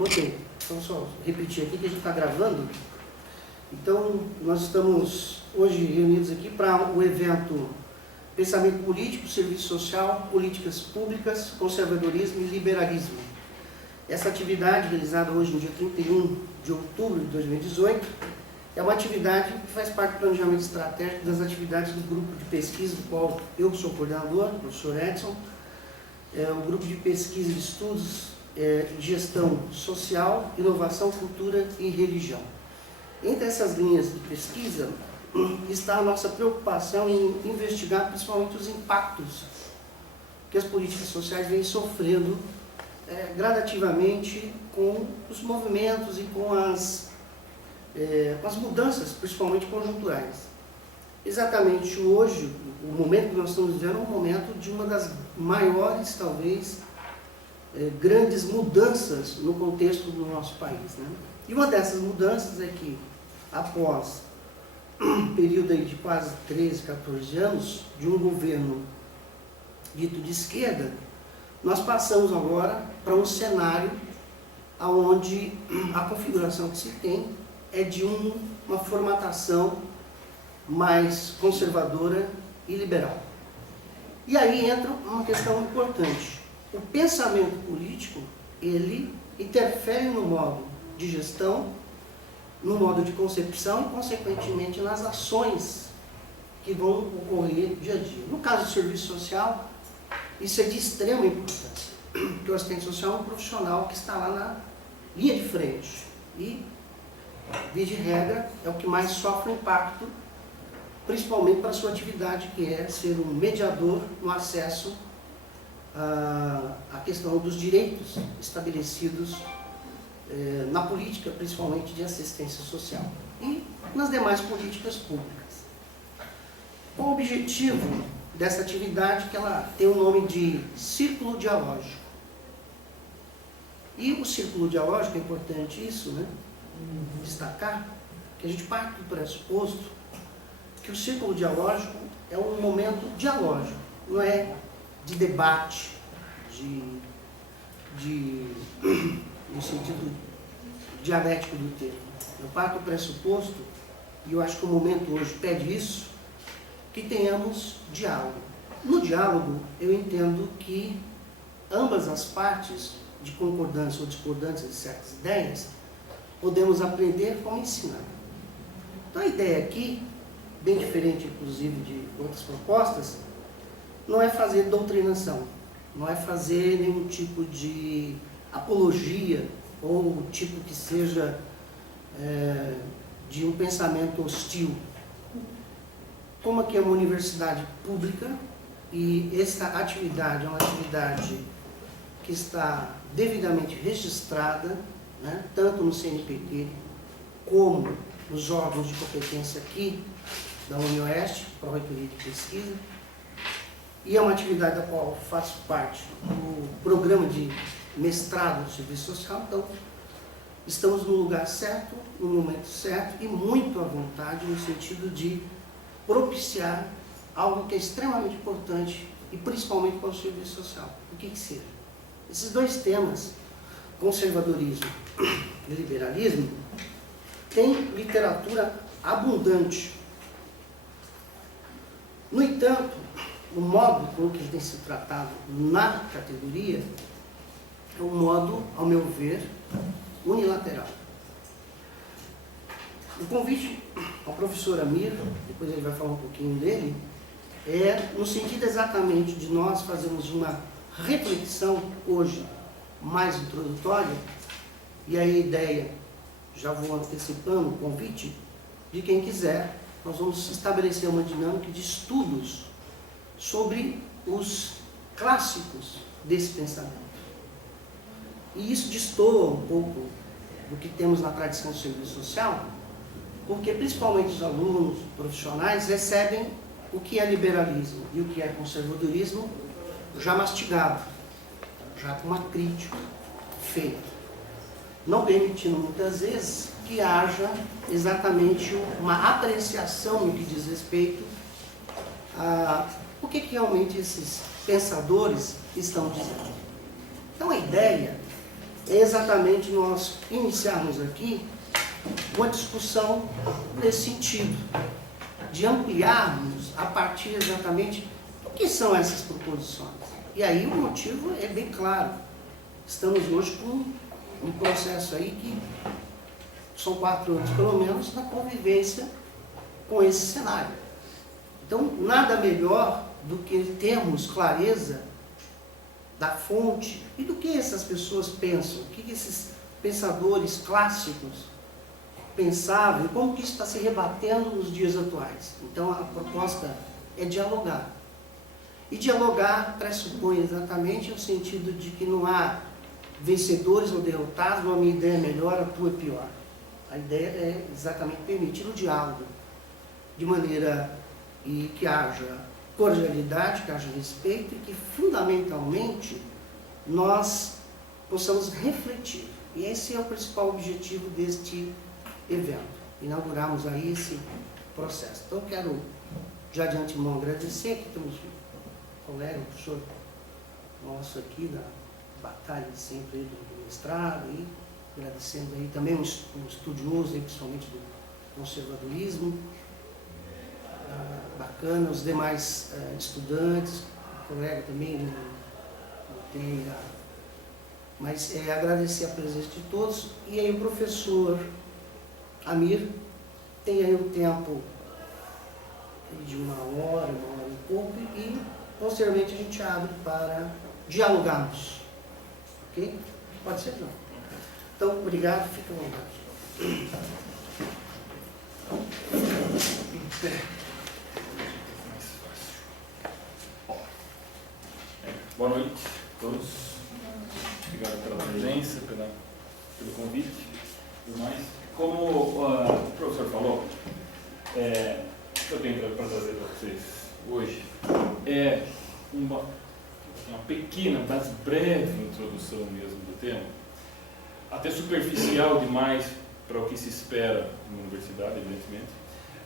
Ok, então só repetir aqui que a gente está gravando. Então, nós estamos hoje reunidos aqui para o evento Pensamento Político, Serviço Social, Políticas Públicas, Conservadorismo e Liberalismo. Essa atividade, realizada hoje no dia 31 de outubro de 2018, é uma atividade que faz parte do planejamento estratégico das atividades do grupo de pesquisa, do qual eu sou coordenador, o professor Edson, o grupo de pesquisa e estudos gestão social, inovação, cultura e religião. Entre essas linhas de pesquisa está a nossa preocupação em investigar principalmente os impactos que as políticas sociais vêm sofrendo gradativamente com os movimentos e com as mudanças, principalmente conjunturais. Exatamente hoje, o momento que nós estamos vivendo é um momento de uma das maiores, talvez, grandes mudanças no contexto do nosso país, né? E uma dessas mudanças é que, após um período aí de quase 13, 14 anos, de um governo dito de esquerda, nós passamos agora para um cenário onde a configuração que se tem é de uma formatação mais conservadora e liberal. E aí entra uma questão importante. O pensamento político, ele interfere no modo de gestão, no modo de concepção e, consequentemente, nas ações que vão ocorrer dia a dia. No caso do serviço social, isso é de extrema importância, porque o assistente social é um profissional que está lá na linha de frente e, via de regra, é o que mais sofre impacto, principalmente para a sua atividade, que é ser um mediador no acesso à questão dos direitos estabelecidos na política, principalmente de assistência social, e nas demais políticas públicas. O objetivo dessa atividade, que ela tem o nome de Círculo Dialógico. E o Círculo Dialógico, é importante isso, né? Destacar, que a gente parte do pressuposto que o Círculo Dialógico é um momento dialógico, não é de debate, no sentido dialético do termo. Eu parto do pressuposto, e eu acho que o momento hoje pede isso, que tenhamos diálogo. No diálogo, eu entendo que ambas as partes, de concordância ou discordância de certas ideias, podemos aprender como ensinar. Então a ideia aqui, bem diferente inclusive de outras propostas, não é fazer doutrinação, não é fazer nenhum tipo de apologia ou tipo que seja de um pensamento hostil. Como aqui é uma universidade pública e essa atividade é uma atividade que está devidamente registrada, né, tanto no CNPq como nos órgãos de competência aqui da UniOeste, Pró-Reitoria de Pesquisa, e é uma atividade da qual faço parte do programa de mestrado do Serviço Social. Então, estamos no lugar certo, no momento certo e muito à vontade no sentido de propiciar algo que é extremamente importante e principalmente para o serviço social. O que seja? Esses dois temas, conservadorismo e liberalismo, têm literatura abundante. No entanto, o modo com que tem sido tratado na categoria é um modo, ao meu ver, unilateral. O convite ao professor Amir, depois ele vai falar um pouquinho dele, é no sentido exatamente de nós fazermos uma reflexão hoje mais introdutória, e a ideia, já vou antecipando o convite, de quem quiser, nós vamos estabelecer uma dinâmica de estudos sobre os clássicos desse pensamento. E isso destoa um pouco do que temos na tradição do serviço social, porque principalmente os alunos profissionais recebem o que é liberalismo e o que é conservadorismo já mastigado, já com uma crítica feita, não permitindo muitas vezes que haja exatamente uma apreciação no que diz respeito a o que realmente esses pensadores estão dizendo. Então a ideia é exatamente nós iniciarmos aqui uma discussão nesse sentido, de ampliarmos a partir exatamente do que são essas proposições. E aí o motivo é bem claro. Estamos hoje com um processo aí que são 4 anos, pelo menos, na convivência com esse cenário. Então, nada melhor do que termos clareza da fonte e do que essas pessoas pensam, o que esses pensadores clássicos pensavam e como que isso está se rebatendo nos dias atuais. Então, a proposta é dialogar. E dialogar pressupõe exatamente o sentido de que não há vencedores ou derrotados, ou a minha ideia é melhor, a tua é pior. A ideia é exatamente permitir o diálogo, de maneira que haja cordialidade, que haja respeito e que, fundamentalmente, nós possamos refletir. E esse é o principal objetivo deste evento, inaugurarmos aí esse processo. Então, quero já de antemão agradecer, que temos um colega, um professor nosso aqui da batalha de sempre do mestrado, e agradecendo aí também um estudioso, aí, principalmente do conservadorismo, bacana, os demais estudantes, o colega também não tem, mas agradecer a presença de todos, e aí o professor Amir tem aí um tempo de 1 hora e pouco, e posteriormente a gente abre para dialogarmos, ok? Pode ser, não? Então, obrigado, fica à vontade. Boa noite a todos. Obrigado pela presença, pelo convite e tudo mais. Como o professor falou, o que eu tenho para trazer para vocês hoje é uma pequena, mas breve introdução mesmo do tema, até superficial demais para o que se espera na universidade, evidentemente,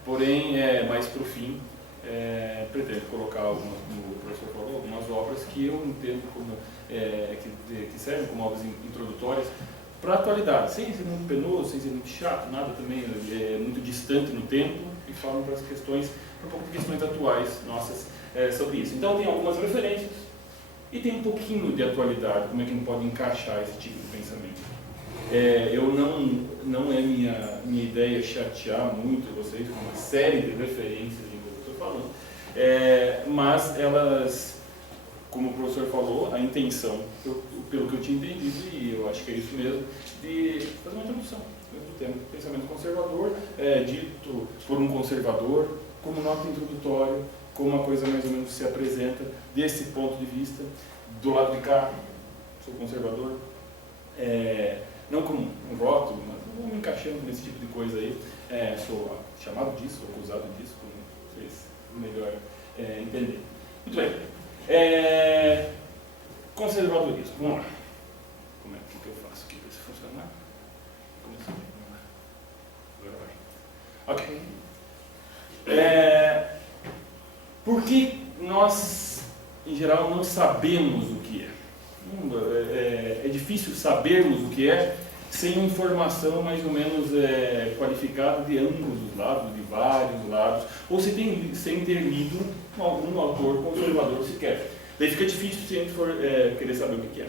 porém, mais para o fim, pretendo colocar algumas, como o professor falou, algumas obras que eu entendo como, que servem como obras introdutórias para a atualidade, sem ser muito penoso, sem ser muito chato, nada também muito distante no tempo, e falam para as questões, um pouco de questões atuais nossas sobre isso. Então tem algumas referências e tem um pouquinho de atualidade, como é que a gente pode encaixar esse tipo de pensamento. Eu não é minha ideia chatear muito vocês com uma série de referências que eu estou falando, mas elas, como o professor falou, a intenção, pelo que eu tinha entendido, e eu acho que é isso mesmo, de fazer uma introdução do tema. Pensamento conservador, dito por um conservador, como nota introdutória, como uma coisa mais ou menos se apresenta desse ponto de vista. Do lado de cá, sou conservador, não como um rótulo, mas vou me encaixando nesse tipo de coisa aí. Sou chamado disso, sou acusado disso, como vocês melhor entender. Muito bem. Conservadorismo, vamos lá. Como é que eu faço aqui para isso funcionar? Começou bem, vamos lá. Agora vai. Ok. Por que nós, em geral, não sabemos o que é? É difícil sabermos o que é sem informação mais ou menos qualificada de ambos os lados, de vários lados, ou sem ter lido algum autor conservador sequer. Daí fica difícil se a gente for querer saber o que é.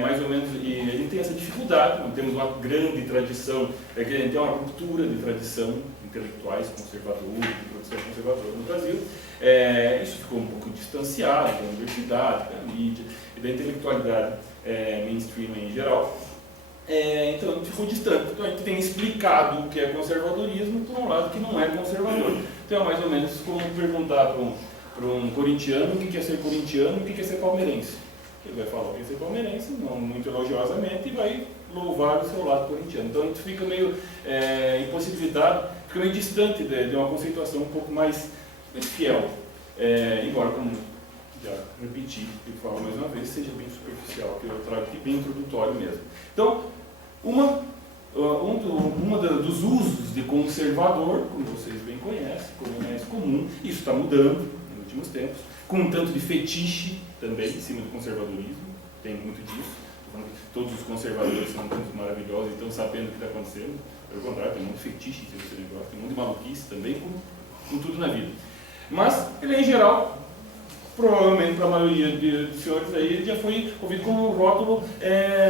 Mais ou menos, e a gente tem essa dificuldade, não temos uma grande tradição, a gente tem uma ruptura de tradição intelectuais conservadores, de produção conservadora no Brasil. Isso ficou um pouco distanciado da universidade, da mídia e da intelectualidade mainstream em geral. Então, a gente ficou distante. Então, a gente tem explicado o que é conservadorismo por um lado que não é conservador. Então, é mais ou menos como perguntar para um corintiano o que é ser corintiano e o que é ser palmeirense. Ele vai falar o que é ser palmeirense, não muito elogiosamente, e vai louvar o seu lado corintiano. Então, a gente fica meio impossibilitado, fica meio distante de uma conceituação um pouco mais fiel. Embora, como já repeti e falo mais uma vez, seja bem superficial, que eu trago aqui bem introdutório mesmo. Então, dos usos de conservador, como vocês bem conhecem, como é mais comum, isso está mudando nos últimos tempos, com um tanto de fetiche também em cima do conservadorismo, tem muito disso, todos os conservadores são muito maravilhosos e estão sabendo o que está acontecendo. Pelo contrário, tem muito fetiche nesse negócio, tem muito maluquice também, com tudo na vida. Mas, ele em geral, provavelmente para a maioria de senhores aí, já foi ouvido como um rótulo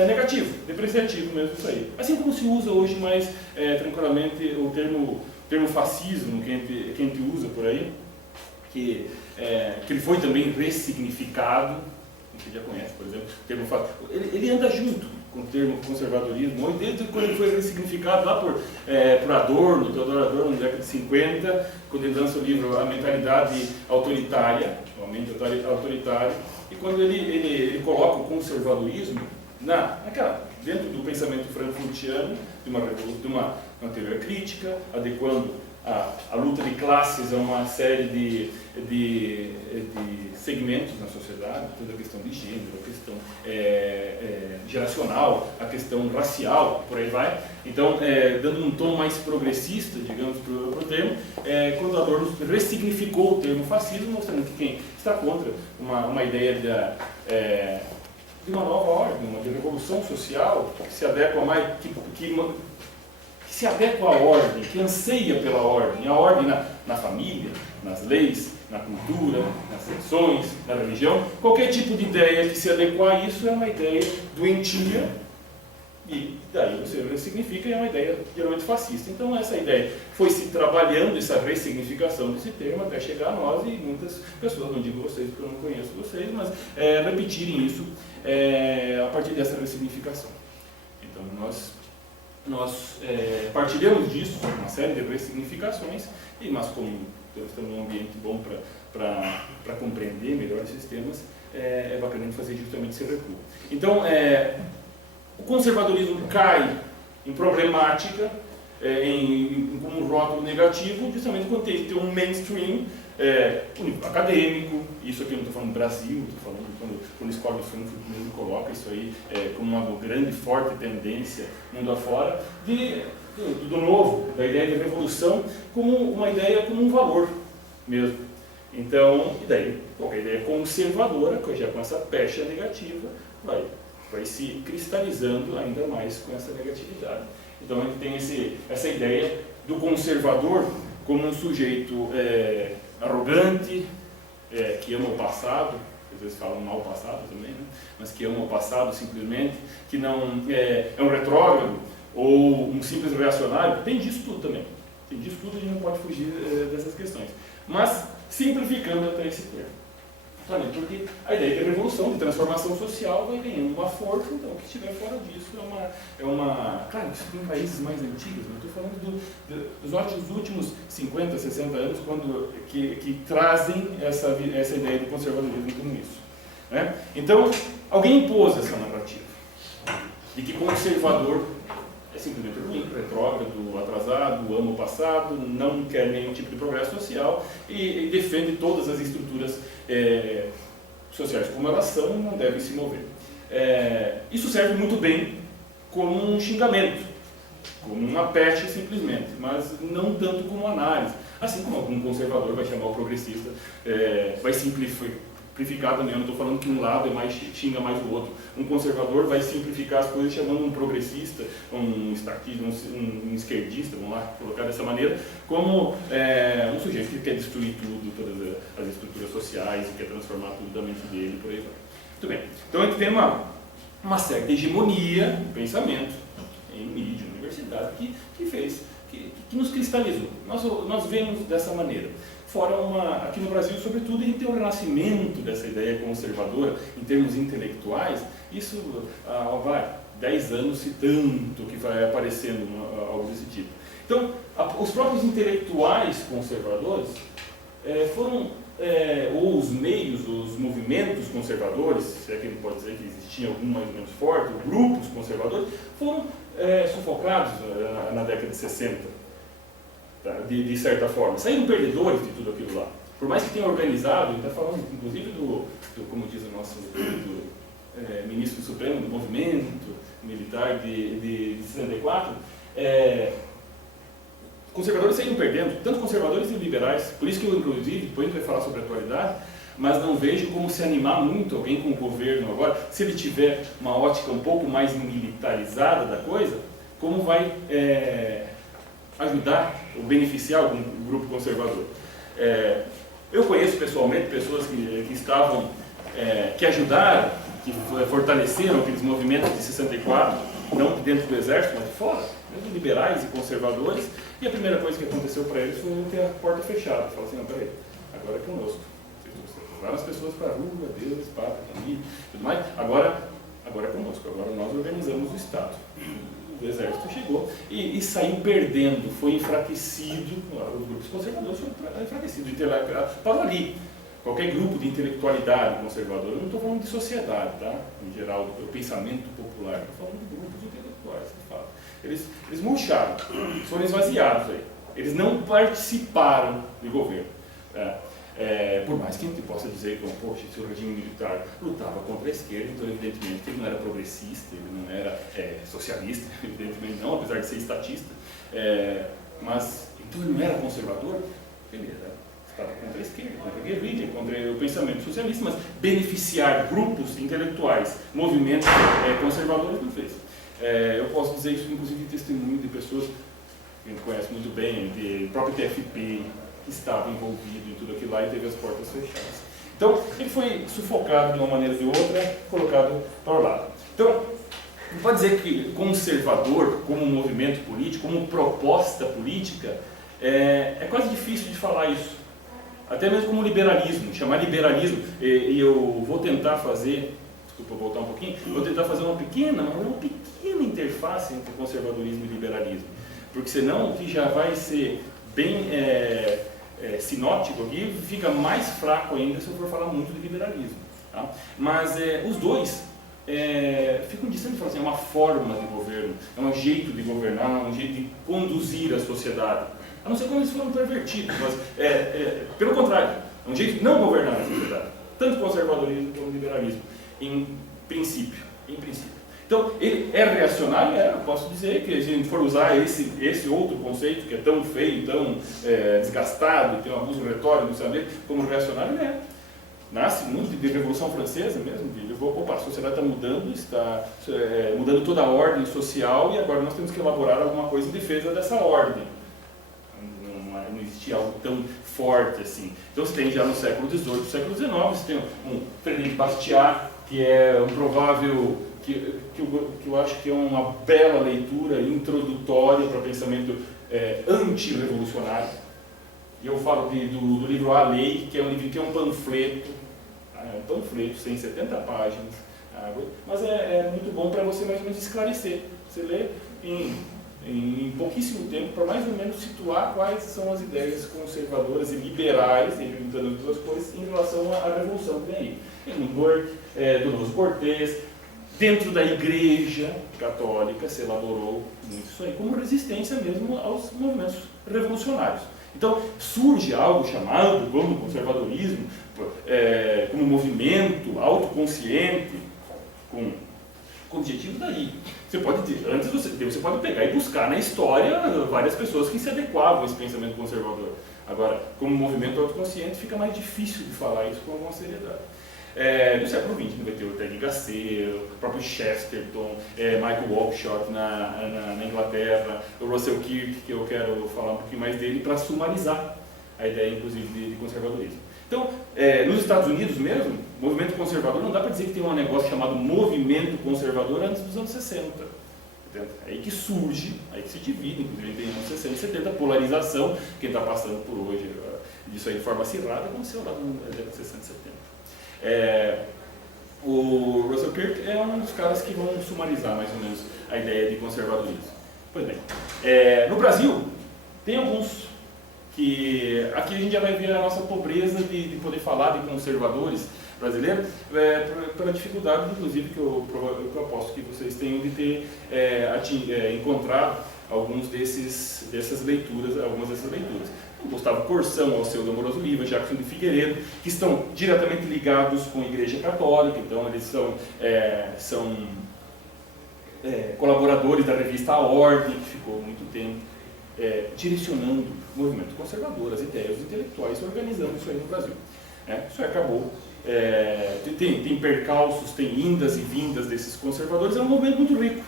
negativo, depreciativo mesmo isso aí. Assim como se usa hoje mais tranquilamente o termo fascismo, que a gente usa por aí, que ele foi também ressignificado, você já conhece, por exemplo, o termo fascismo. Ele anda junto com o termo conservadorismo, desde quando ele foi ressignificado lá por Adorno, Theodor Adorno, na década de 50, quando ele lança o livro A Mentalidade Autoritária, o mente autoritário, e quando ele coloca o conservadorismo dentro do pensamento frankfurtiano, de uma teoria crítica, adequando a luta de classes a uma série de segmentos na sociedade, toda a questão de gênero, a questão geracional, a questão racial, por aí vai. Então, dando um tom mais progressista, digamos, para o termo, quando Adorno ressignificou o termo fascismo, mostrando que quem está contra uma ideia de uma nova ordem, de revolução social, que se adequa mais, que se adequa à ordem, que anseia pela ordem, a ordem na família, nas leis, na cultura, nas tradições, na religião. Qualquer tipo de ideia que se adequa a isso é uma ideia doentia, e daí você ressignifica e é uma ideia geralmente fascista. Então essa ideia foi se trabalhando, essa ressignificação desse termo até chegar a nós, e muitas pessoas, não digo vocês porque eu não conheço vocês, mas repetirem isso a partir dessa ressignificação. Então nós partilhamos disso, uma série de ressignificações, mas como estamos num ambiente bom para compreender melhor esses temas, é bacana a gente fazer justamente esse recuo. Então, o conservadorismo cai em problemática, como um rótulo negativo, justamente quando tem um mainstream acadêmico. Isso aqui eu não estou falando do Brasil, estou falando quando a escola do Frankfurt mesmo coloca isso aí como uma grande, forte tendência mundo afora, do novo, da ideia de revolução, como uma ideia, como um valor mesmo. Então, e daí, qualquer ideia conservadora, já com essa pecha negativa, vai se cristalizando ainda mais com essa negatividade. Então, a gente tem essa ideia do conservador como um sujeito arrogante, que ama o passado, às vezes falam mal passado também, né? Mas que ama o passado simplesmente, que não é um retrógrado ou um simples reacionário. Tem disso tudo também. Tem disso tudo, a gente não pode fugir dessas questões. Mas simplificando até esse termo. Também porque a ideia de revolução, de transformação social vai ganhando uma força, então o que estiver fora disso é uma... Claro, isso tem países mais antigos, mas estou falando dos últimos 50, 60 anos, que trazem essa ideia de conservadorismo como isso. Né? Então, alguém impôs essa narrativa de que conservador é simplesmente ruim, retrógrado, atrasado, ama o passado, não quer nenhum tipo de progresso social e defende todas as estruturas sociais como elas são, não devem se mover. Isso serve muito bem como um xingamento, como uma peste simplesmente, mas não tanto como análise. Assim como algum conservador vai chamar o progressista, vai simplificar também. Eu não estou falando que um lado xinga mais o outro. Um conservador vai simplificar as coisas chamando um progressista, um estatista, um esquerdista, vamos lá colocar dessa maneira, como um sujeito que quer destruir tudo, todas as estruturas sociais, e quer transformar tudo da mente dele, por aí vai. Muito bem. Então a gente tem uma certa hegemonia de pensamento em mídia, universidade, que nos cristalizou. Nós vemos dessa maneira. Fora aqui no Brasil, sobretudo, a gente tem um renascimento dessa ideia conservadora em termos intelectuais. Isso vai 10 anos, se tanto, que vai aparecendo algo desse tipo. Então, os próprios intelectuais conservadores ou os meios, os movimentos conservadores, se é que ele pode dizer que existia algum mais ou menos forte, grupos conservadores, foram sufocados na década de 60. De certa forma, saíram perdedores de tudo aquilo lá. Por mais que tenha organizado, ele está falando inclusive como diz o nosso ministro supremo do movimento militar de 64, conservadores saíram perdendo, tanto conservadores e liberais. Por isso que eu, inclusive, depois a gente vai falar sobre a atualidade, mas não vejo como se animar muito alguém com o governo agora, se ele tiver uma ótica um pouco mais militarizada da coisa, como vai ajudar ou beneficiar algum grupo conservador. Eu conheço pessoalmente pessoas que estavam, que ajudaram, que fortaleceram aqueles movimentos de 64, não dentro do exército, mas de fora, mesmo liberais e conservadores, e a primeira coisa que aconteceu para eles foi ter a porta fechada. Falaram assim, não, peraí, agora é conosco. Levaram as pessoas para a rua, Deus, pátria, família, tudo mais, agora é conosco, agora nós organizamos o Estado. O exército chegou e saiu perdendo, foi enfraquecido, os grupos conservadores foram enfraquecidos, parou ali. Qualquer grupo de intelectualidade conservadora, eu não estou falando de sociedade, tá? Em geral, do pensamento popular, estou falando de grupos intelectuais, de fato. Eles murcharam, foram esvaziados aí. Eles não participaram do governo. Por mais que a gente possa dizer que, poxa, se o regime militar lutava contra a esquerda, então evidentemente ele não era progressista, ele não era socialista, evidentemente não, apesar de ser estatista, mas então ele não era conservador, beleza, estava contra a esquerda, contra a guerrilha, contra o pensamento socialista, mas beneficiar grupos intelectuais, movimentos conservadores não fez. Eu posso dizer isso inclusive de testemunho de pessoas que a gente conhece muito bem, do próprio TFP, que estava envolvido em tudo aquilo lá e teve as portas fechadas. Então, ele foi sufocado de uma maneira ou de outra, colocado para o lado. Então, não pode dizer que conservador, como movimento político, como proposta política, é quase difícil de falar isso. Até mesmo como liberalismo, chamar liberalismo, e eu vou tentar fazer, desculpa voltar um pouquinho, vou tentar fazer uma pequena interface entre conservadorismo e liberalismo, porque senão que já vai ser bem sinóptico aqui, fica mais fraco ainda se eu for falar muito de liberalismo. Tá? Mas os dois ficam dizendo assim, é uma forma de governo, é um jeito de governar, um jeito de conduzir a sociedade. A não ser quando eles foram pervertidos, mas pelo contrário, é um jeito de não governar a sociedade, tanto conservadorismo como liberalismo, em princípio. Então, ele é reacionário, eu posso dizer que se a gente for usar esse outro conceito que é tão feio, tão desgastado, tem um abuso retórico do saber, como reacionário, ele é. Nasce muito de Revolução Francesa mesmo, a sociedade está mudando, está mudando toda a ordem social e agora nós temos que elaborar alguma coisa em defesa dessa ordem. Não existia algo tão forte assim. Então você tem já no século XVIII, no século XIX, você tem um Frédéric Bastiat, que é um provável, que eu acho que é uma bela leitura introdutória para o pensamento anti-revolucionário. E eu falo do livro A Lei, que é um livro que é um panfleto, 170 páginas, mas é muito bom para você mais ou menos esclarecer. Você lê em pouquíssimo tempo, para mais ou menos situar quais são as ideias conservadoras e liberais, juntando as duas coisas, em relação à revolução que vem aí. Edmund Burke, Donoso Cortés, dentro da Igreja Católica se elaborou muito isso aí, como resistência mesmo aos movimentos revolucionários. Então, surge algo chamado como conservadorismo, como movimento autoconsciente, com objetivo daí. Você pode pegar e buscar na história várias pessoas que se adequavam a esse pensamento conservador. Agora, como movimento autoconsciente, fica mais difícil de falar isso com alguma seriedade. No século XX, vai ter o Ortega y Gasset, o próprio Chesterton, Michael Oakeshott na Inglaterra, o Russell Kirk, que eu quero falar um pouquinho mais dele, para sumarizar a ideia, inclusive, de conservadorismo. Então, nos Estados Unidos mesmo, o movimento conservador, não dá para dizer que tem um negócio chamado movimento conservador antes dos anos 60. Aí que surge, aí que se divide, inclusive tem anos 60 e 70, polarização, quem está passando por hoje, disso aí de forma acirrada, aconteceu lá no década de 60 e 70. O Russell Kirk é um dos caras que vão sumarizar mais ou menos a ideia de conservadorismo. Pois bem, no Brasil, tem alguns que aqui a gente já vai ver a nossa pobreza de poder falar de conservadores brasileiros, pela dificuldade, inclusive, que eu aposto que vocês tenham de ter encontrado algumas dessas leituras. Gustavo Corsão, Alceu Amoroso Oliva, Jackson de Figueiredo, que estão diretamente ligados com a Igreja Católica, então eles são colaboradores da revista A Ordem, que ficou muito tempo direcionando o movimento conservador, as ideias intelectuais, organizando isso aí no Brasil. né? Isso acabou. Tem percalços, tem indas e vindas desses conservadores, é um movimento muito rico.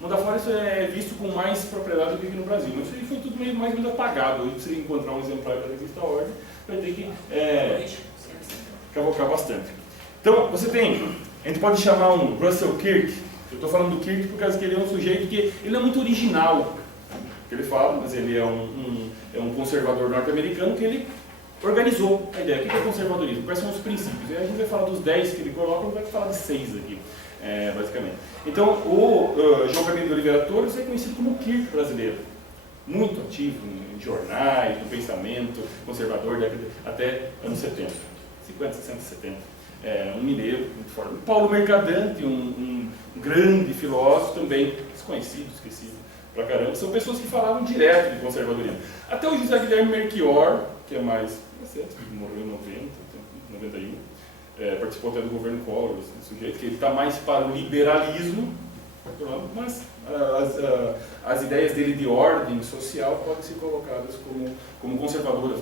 Mundo afora isso é visto com mais propriedade do que aqui no Brasil, mas isso aí foi tudo mais ou menos apagado. Hoje, se encontrar um exemplar da revista Ordem, vai ter que cavocar bastante. Então, a gente pode chamar um Russell Kirk. Eu estou falando do Kirk por causa que ele é um sujeito que ele é muito original, que ele fala, mas ele é um conservador norte-americano que ele organizou a ideia. O que é conservadorismo? Quais são os princípios? E a gente vai falar dos 10 que ele coloca, vai falar de 6 aqui, basicamente. Então, o João Camilo de Oliveira Torres é conhecido como o Kirk brasileiro. Muito ativo em jornais, no pensamento conservador até anos 70, 50, 60, 70. Um mineiro muito forte. Paulo Mercadante, um grande filósofo também, desconhecido, esquecido pra caramba. São pessoas que falavam direto de conservadorismo. Até o José Guilherme Melchior, que é mais recente, morreu em 91, participou até do governo Collor, esse sujeito, que ele está mais para o liberalismo, mas as ideias dele de ordem social podem ser colocadas como conservadoras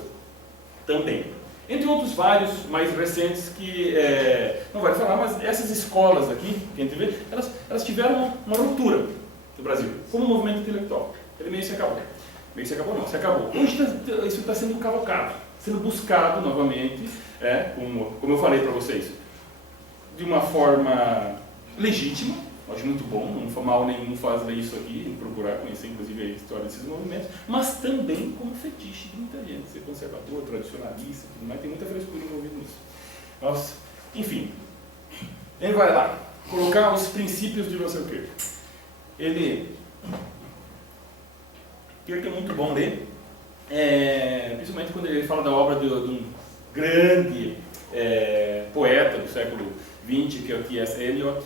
também. Entre outros vários mais recentes que, não vale falar, mas essas escolas aqui, que a gente vê, elas tiveram uma ruptura do Brasil, como movimento intelectual. Ele meio se acabou. Meio se acabou não, se acabou. Hoje isso está sendo cavocado, sendo buscado novamente, como eu falei para vocês, de uma forma legítima. Acho muito bom, não foi mal nenhum fazer isso aqui, procurar conhecer inclusive a história desses movimentos, mas também como fetiche de muita gente, ser conservador, tradicionalista, tudo mais, tem muita frescura envolvida nisso. Mas, enfim, ele vai lá, colocar os princípios de Russell Kirk. Kirk é muito bom ler, principalmente quando ele fala da obra de um grande poeta do século XX, que é o T.S. Eliot.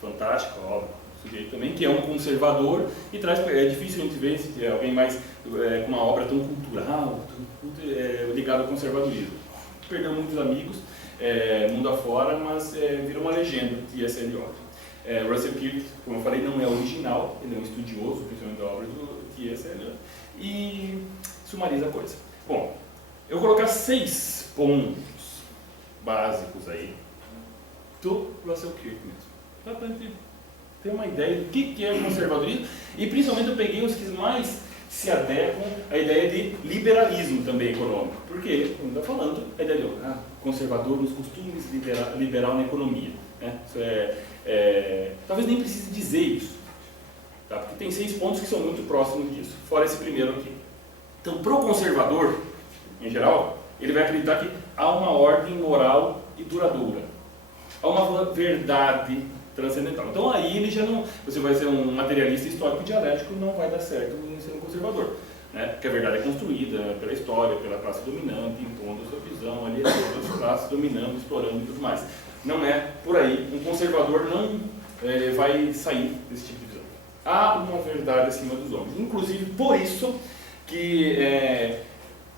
Fantástica obra, sujeito também, que é um conservador e traz, é difícil a gente ver se é alguém mais com uma obra tão cultural, ligado ao conservadorismo. Perdeu muitos amigos, mundo afora, mas virou uma legenda, T.S. Eliot. Russell Kirk, como eu falei, não é original, ele é um estudioso, principalmente da obra do T.S. Eliot, e sumariza a coisa. Bom, eu vou colocar 6 pontos básicos aí do Russell Kirk mesmo. Para a gente ter uma ideia do que é o conservadorismo, e principalmente eu peguei os que mais se adequam à ideia de liberalismo também econômico, porque, como está falando, a ideia de conservador nos costumes, liberal na economia. Né? Isso talvez nem precise dizer isso, tá? Porque tem 6 pontos que são muito próximos disso, fora esse primeiro aqui. Então, para o conservador, em geral, ele vai acreditar que há uma ordem moral e duradoura, há uma verdade transcendental. Então aí ele já não, você vai ser um materialista histórico dialético, não vai dar certo em ser um conservador, né? Porque a verdade é construída pela história, pela classe dominante, impondo a sua visão, ali as classes dominando, explorando e tudo mais. Não é por aí, um conservador não vai sair desse tipo de visão. Há uma verdade acima dos homens, inclusive por isso que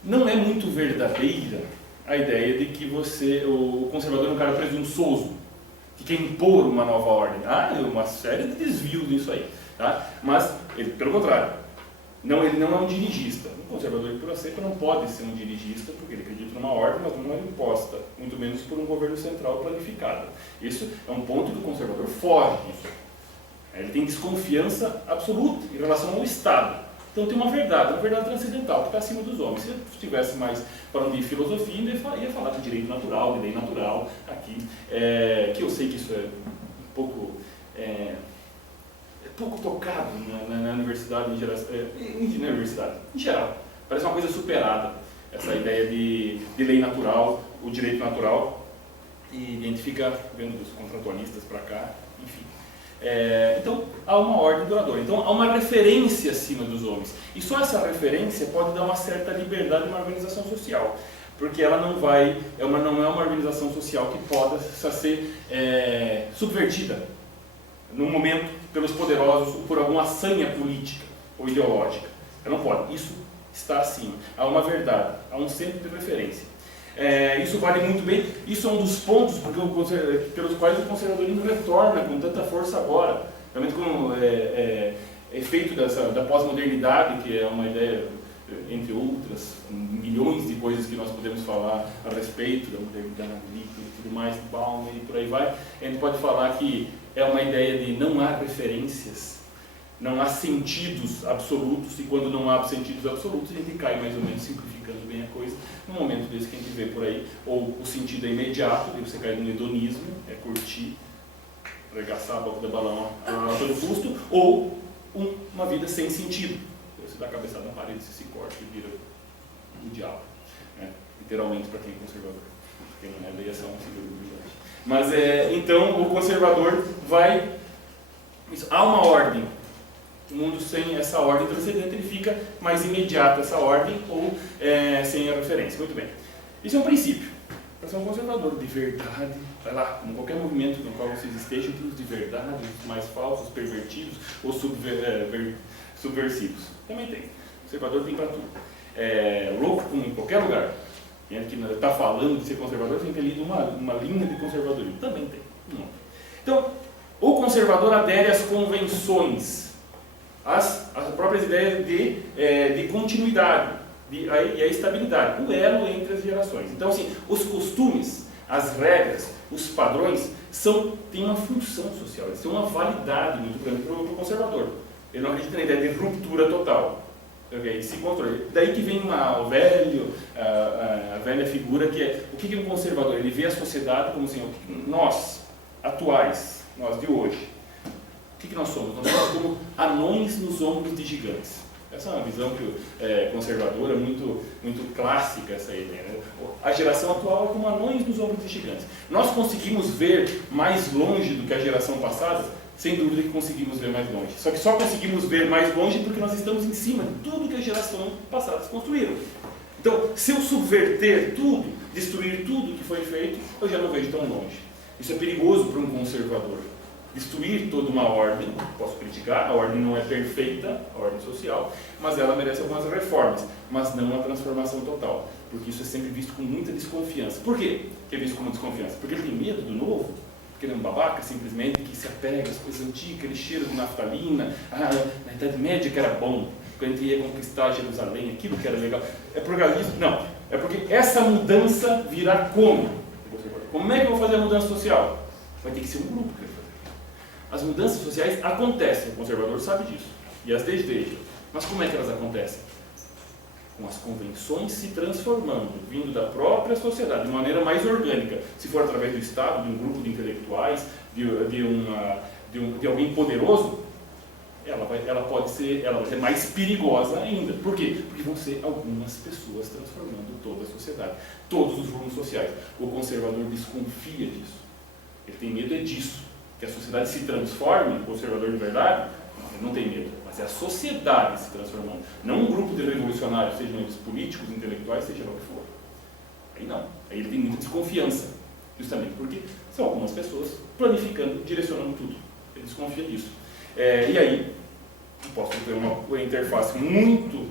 não é muito verdadeira a ideia de que o conservador é um cara presunçoso, que quer impor uma nova ordem. Uma série de desvios nisso aí. Tá? Mas, pelo contrário, ele não é um dirigista. Um conservador de pura cepa não pode ser um dirigista, porque ele acredita numa ordem, mas não é imposta, muito menos por um governo central planificado. Isso é um ponto que o conservador foge disso. Ele tem desconfiança absoluta em relação ao Estado. Então tem uma verdade transcendental que está acima dos homens. Se eu estivesse mais falando de filosofia, ia falar de direito natural, de lei natural, aqui, que eu sei que isso é pouco tocado na universidade em geral. Parece uma coisa superada, essa ideia de lei natural, o direito natural, e a gente fica vendo os contratualistas para cá, enfim. Então, há uma ordem duradoura. Então, há uma referência acima dos homens. E só essa referência pode dar uma certa liberdade numa organização social. Porque ela não é uma organização social que possa ser subvertida num momento pelos poderosos ou por alguma sanha política ou ideológica. Ela não pode. Isso está acima. Há uma verdade, há um centro de referência. Isso vale muito bem, isso é um dos pontos pelos quais o conservadorismo retorna com tanta força agora, realmente como efeito da pós-modernidade, que é uma ideia entre outras, milhões de coisas que nós podemos falar a respeito da modernidade líquida e tudo mais, Bauman e por aí vai, a gente pode falar que é uma ideia de não há referências, não há sentidos absolutos, e quando não há sentidos absolutos, a gente cai mais ou menos, simplificando bem a coisa, no momento desse que a gente vê por aí, ou o sentido é imediato, e você cai no hedonismo, é curtir, arregaçar a boca do balão a todo custo, ou uma vida sem sentido. Você dá a cabeçada na parede, você se corta e vira o diabo. Né? Literalmente, para quem é conservador. Quem não é, leia só um segundo de verdade. Mas, então, o conservador vai... Há uma ordem. O mundo sem essa ordem transcendente, ele fica mais imediato, essa ordem, ou sem a referência. Muito bem. Isso é um princípio. Para ser um conservador de verdade, vai lá, como qualquer movimento no qual vocês estejam, tem os de verdade, os mais falsos, pervertidos ou subversivos. Também tem. O conservador tem para tudo. Louco como em qualquer lugar. Quem que está falando de ser conservador tem que ter lido uma linha de conservadorismo. Também tem. Então, o conservador adere às convenções, às próprias ideias de continuidade e a estabilidade, o elo entre as gerações. Então, assim, os costumes, as regras, os padrões têm uma função social, eles têm uma validade muito grande para o conservador. Ele não acredita na ideia de ruptura total. Okay? Se controle. Daí que vem a velha figura que é o que é um conservador? Ele vê a sociedade como assim, nós, atuais, nós de hoje, o que nós somos? Nós somos como anões nos ombros de gigantes. Essa é uma visão conservadora, muito, muito clássica, essa ideia. Né? A geração atual é como anões nos ombros de gigantes. Nós conseguimos ver mais longe do que a geração passada? Sem dúvida que conseguimos ver mais longe. Só que só conseguimos ver mais longe porque nós estamos em cima de tudo que a geração passada construíram. Então, se eu subverter tudo, destruir tudo que foi feito, eu já não vejo tão longe. Isso é perigoso para um conservador. Destruir toda uma ordem, posso criticar, a ordem não é perfeita, a ordem social, mas ela merece algumas reformas, mas não uma transformação total, porque isso é sempre visto com muita desconfiança. Por quê que é visto com desconfiança? Porque ele tem medo do novo, porque ele é um babaca simplesmente, que se apega às coisas antigas, aquele cheiro de naftalina, na Idade Média que era bom, quando a gente ia conquistar Jerusalém, aquilo que era legal. É por causa disso? Não, é porque essa mudança virá como? Como é que eu vou fazer a mudança social? Vai ter que ser um grupo que vai fazer. As mudanças sociais acontecem, o conservador sabe disso, e as deseja. Mas como é que elas acontecem? Com as convenções se transformando, vindo da própria sociedade, de maneira mais orgânica. Se for através do Estado, de um grupo de intelectuais, de alguém poderoso, ela vai ser mais perigosa ainda. Por quê? Porque vão ser algumas pessoas transformando toda a sociedade, todos os rumos sociais. O conservador desconfia disso. Ele tem medo disso. Que a sociedade se transforme, o conservador de verdade, ele não tem medo, mas é a sociedade se transformando. Não um grupo de revolucionários, sejam eles políticos, intelectuais, seja lá o que for. Aí não. Aí ele tem muita desconfiança, justamente porque são algumas pessoas planificando, direcionando tudo. Ele desconfia disso. E aí, posso ter uma interface muito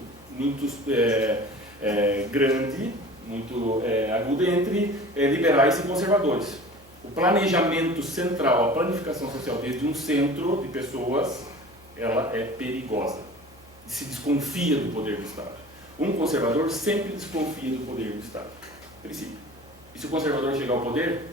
grande, muito aguda entre liberais e conservadores. O planejamento central, a planificação social desde um centro de pessoas, ela é perigosa. Se desconfia do poder do Estado. Um conservador sempre desconfia do poder do Estado. Princípio. E se o conservador chegar ao poder,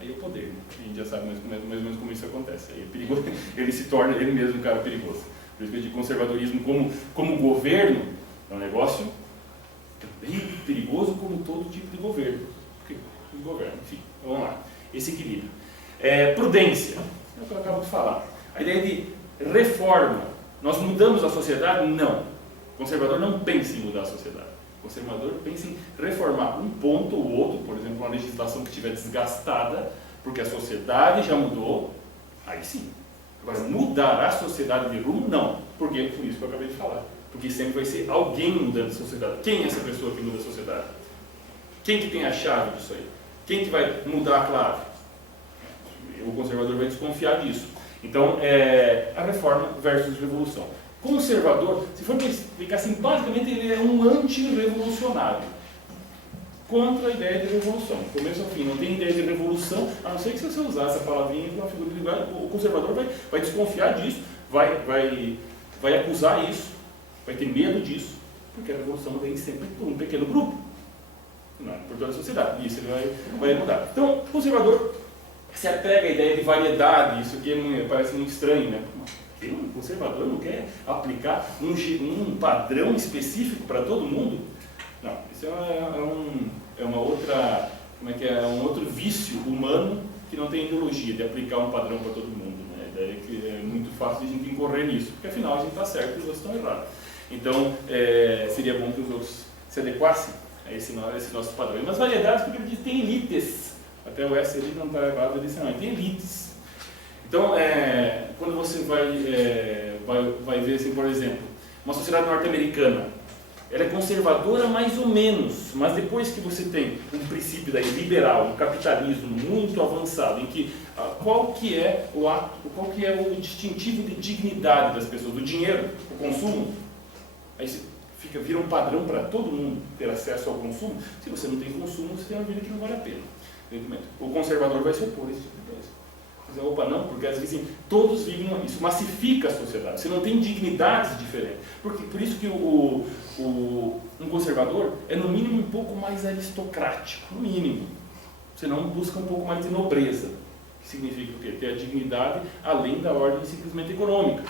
aí é o poder. Né? A gente já sabe mais ou menos como isso acontece. Aí é perigoso. Ele se torna ele mesmo um cara perigoso. Por isso que eu digo conservadorismo como governo é um negócio também perigoso como todo tipo de governo. Porque o governo, enfim, vamos lá. Esse equilíbrio. Prudência, é o que eu acabo de falar. A ideia de reforma. Nós mudamos a sociedade? Não. O conservador não pensa em mudar a sociedade. O conservador pensa em reformar um ponto ou outro, por exemplo, uma legislação que estiver desgastada, porque a sociedade já mudou, aí sim. Agora, mudar a sociedade de rumo, não. Por quê? Por isso que eu acabei de falar. Porque sempre vai ser alguém mudando a sociedade. Quem é essa pessoa que muda a sociedade? Quem que tem a chave disso aí? Quem que vai mudar a clave? O conservador vai desconfiar disso. Então, a reforma versus revolução. Conservador, se for ficar assim, basicamente ele é um anti-revolucionário. Contra a ideia de revolução. Do começo ao fim, não tem ideia de revolução, a não ser que se você usar essa palavrinha de uma figura de linguagem, o conservador vai desconfiar disso, vai acusar isso, vai ter medo disso, Porque a revolução vem sempre por um pequeno grupo, não é por toda a sociedade. Isso ele vai mudar. Então, o conservador se apega à ideia de variedade. Isso aqui parece muito estranho, né? Um conservador não quer aplicar um padrão específico para todo mundo? Não, isso é uma outra, é um outro vício humano que não tem ideologia de aplicar um padrão para todo mundo, né? A ideia é que é muito fácil de a gente incorrer nisso, porque afinal a gente está certo e os outros estão errados. Então, seria bom que os outros se adequassem a esse nosso padrão. Mas variedades, porque ele diz tem elites. Até o S ali não está errado, ele disse não, tem elites. Então, quando você vai ver, assim, por exemplo, uma sociedade norte-americana, ela é conservadora mais ou menos, mas depois que você tem um princípio daí liberal, um capitalismo muito avançado, em que qual que é o distintivo de dignidade das pessoas, do dinheiro, o consumo, aí vira um padrão para todo mundo ter acesso ao consumo. Se você não tem consumo, você tem uma vida que não vale a pena. O conservador vai se opor a esse tipo de coisa. Opa, não, porque às vezes todos vivem, isso massifica a sociedade, você não tem dignidades diferentes. Por isso que um conservador é no mínimo um pouco mais aristocrático, no mínimo. Você não busca um pouco mais de nobreza, que significa o quê? Ter a dignidade além da ordem simplesmente econômica.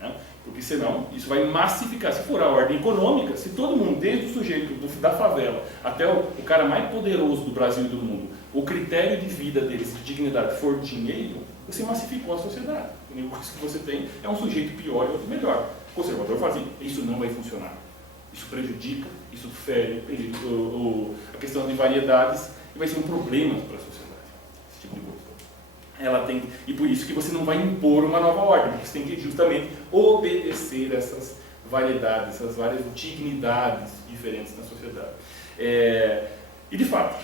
Né? Porque senão isso vai massificar. Se for a ordem econômica, se todo mundo, desde o sujeito da favela até o cara mais poderoso do Brasil e do mundo, o critério de vida deles, de dignidade, for dinheiro, você massificou a sociedade. O negócio que você tem é um sujeito pior e outro melhor. O conservador fala assim, isso não vai funcionar. Isso prejudica, isso fere a questão de variedades e vai ser um problema para a sociedade. Esse tipo de coisa. E por isso que você não vai impor uma nova ordem, porque você tem que justamente obedecer essas variedades, essas várias dignidades diferentes na sociedade. E de fato,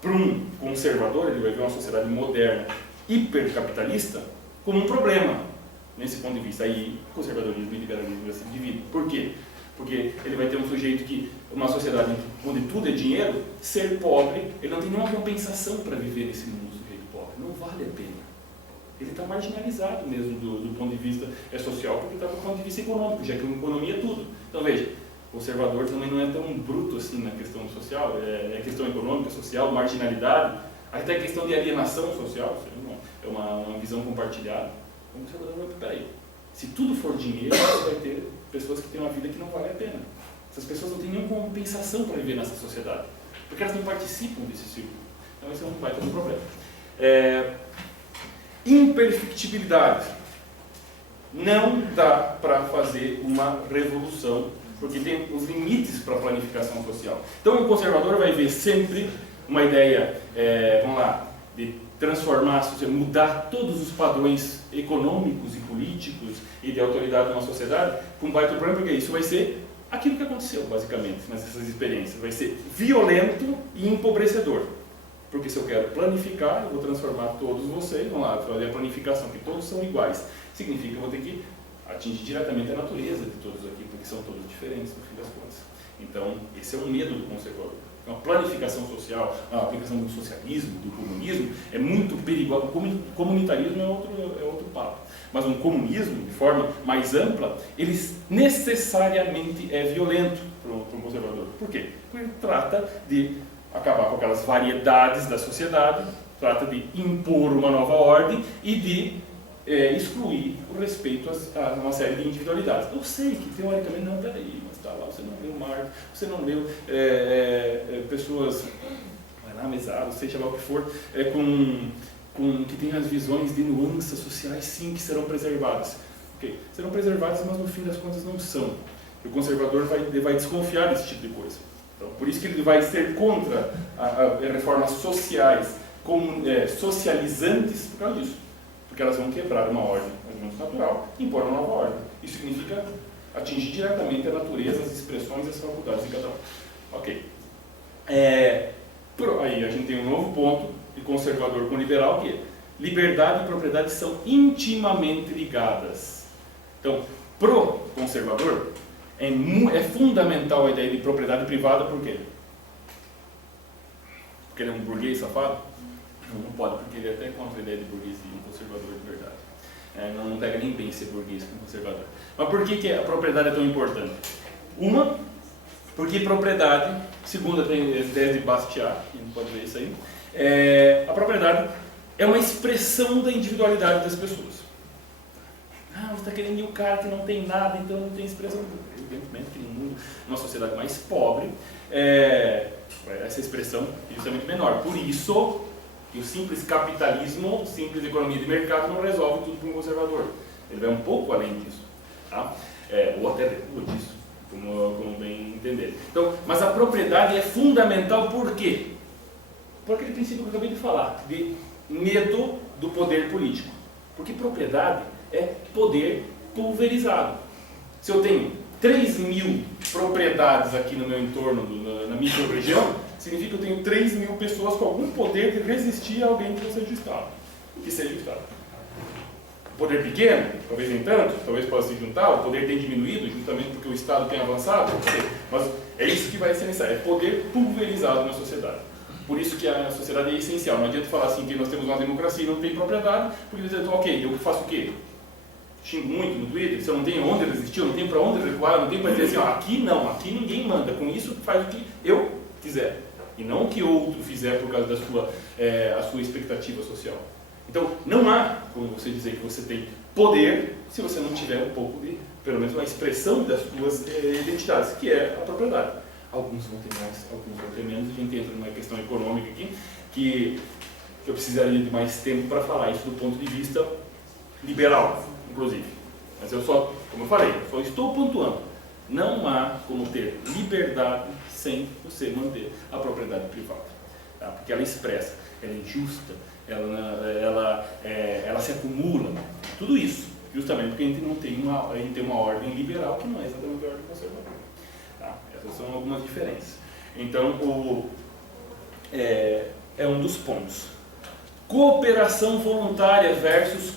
para um conservador, ele vai ver uma sociedade moderna, hipercapitalista, como um problema, nesse ponto de vista. Aí, conservadorismo e liberalismo vai se dividem. Por quê? Porque ele vai ter um sujeito que, uma sociedade onde tudo é dinheiro, ser pobre, ele não tem nenhuma compensação para viver nesse mundo, sujeito pobre. Não vale a pena. Ele está marginalizado mesmo do ponto de vista social, porque está do ponto de vista econômico, já que a economia é tudo. Então, veja, conservador também não é tão bruto assim na questão social, é questão econômica, social, marginalidade, até a questão de alienação social, é uma visão compartilhada. O conservador vai, peraí, se tudo for dinheiro, você vai ter pessoas que têm uma vida que não vale a pena. Essas pessoas não têm nenhuma compensação para viver nessa sociedade, porque elas não participam desse círculo. Então esse é um baita problema. Imperfectibilidade. Não dá para fazer uma revolução, porque tem os limites para a planificação social. Então o conservador vai ver sempre uma ideia, de transformar, mudar todos os padrões econômicos e políticos e de autoridade de uma sociedade, com um baita problema, porque isso vai ser aquilo que aconteceu, basicamente, nessas experiências. Vai ser violento e empobrecedor. Porque se eu quero planificar, eu vou transformar todos vocês, fazer a planificação, que todos são iguais. Significa que eu vou ter que atingir diretamente a natureza de todos aqui, porque são todos diferentes no fim das contas. Então, esse é um medo do conservador. Uma planificação social, a aplicação do socialismo, do comunismo, é muito perigosa. O comunitarismo é outro papo. Mas um comunismo, de forma mais ampla, ele necessariamente é violento para um conservador. Por quê? Porque ele trata de acabar com aquelas variedades da sociedade, trata de impor uma nova ordem e de excluir o respeito a uma série de individualidades. Eu sei que, teoricamente, não, peraí, mas está lá, você não leu Marx, você não leu pessoas, vai lá, mesado, seja lá o que for, que tem as visões de nuances sociais, sim, que serão preservadas. Okay. Serão preservadas, mas no fim das contas não são. O conservador vai desconfiar desse tipo de coisa. Então, por isso que ele vai ser contra reformas sociais, socializantes, por causa disso. Porque elas vão quebrar uma ordem mais ou menos natural e impor uma nova ordem. Isso significa atingir diretamente a natureza, as expressões e as faculdades de cada um. Ok. Aí a gente tem um novo ponto de conservador com liberal, que é liberdade e propriedade são intimamente ligadas. Então, pro conservador, é fundamental a ideia de propriedade privada, por quê? Porque ele é um burguês safado? Não pode, porque ele é até contra a ideia de burguesia, um conservador de verdade. Não pega nem bem ser burguês como conservador. Mas por que a propriedade é tão importante? Porque propriedade, segundo a ideia de Bastiat, que não pode ver isso aí, a propriedade é uma expressão da individualidade das pessoas. Ah, você está querendo ir o cara que não tem nada, então não tem expressão. Evidentemente que no mundo, numa sociedade mais pobre, essa expressão é justamente menor. Por isso, que o simples capitalismo, simples economia de mercado não resolve tudo para um conservador. Ele vai um pouco além disso, tá? Ou até depois disso, como bem entender. Então, mas a propriedade é fundamental por quê? Por aquele princípio que eu acabei de falar, de medo do poder político. Porque propriedade é poder pulverizado. Se eu tenho 3.000 propriedades aqui no meu entorno, na micro-região, significa que eu tenho 3.000 pessoas com algum poder de resistir a alguém que não seja o Estado. Que seja o Estado. O poder pequeno, talvez nem tanto, talvez possa se juntar, o poder tem diminuído justamente porque o Estado tem avançado, mas é isso que vai ser necessário, é poder pulverizado na sociedade. Por isso que a sociedade é essencial. Não adianta falar assim que nós temos uma democracia e não tem propriedade, porque dizer, ok, eu faço o quê? Xingo muito no Twitter, se eu não tenho onde resistir, eu não tenho para onde recuar, eu não tenho para dizer assim, ó, aqui não, aqui ninguém manda, com isso faz o que eu quiser, e não o que outro fizer por causa da sua expectativa social. Então, não há como você dizer que você tem poder se você não tiver um pouco de, pelo menos uma expressão das suas identidades, que é a propriedade. Alguns vão ter mais, alguns vão ter menos, a gente entra numa questão econômica aqui, que eu precisaria de mais tempo para falar isso do ponto de vista liberal, inclusive. Mas eu só, como eu falei, só estou pontuando. Não há como ter liberdade sem você manter a propriedade privada. Tá? Porque ela expressa, ela é injusta, ela se acumula, tudo isso, justamente porque a gente tem uma ordem liberal que não é exatamente a ordem conservadora. Tá? Essas são algumas diferenças. Então, é um dos pontos. Cooperação voluntária versus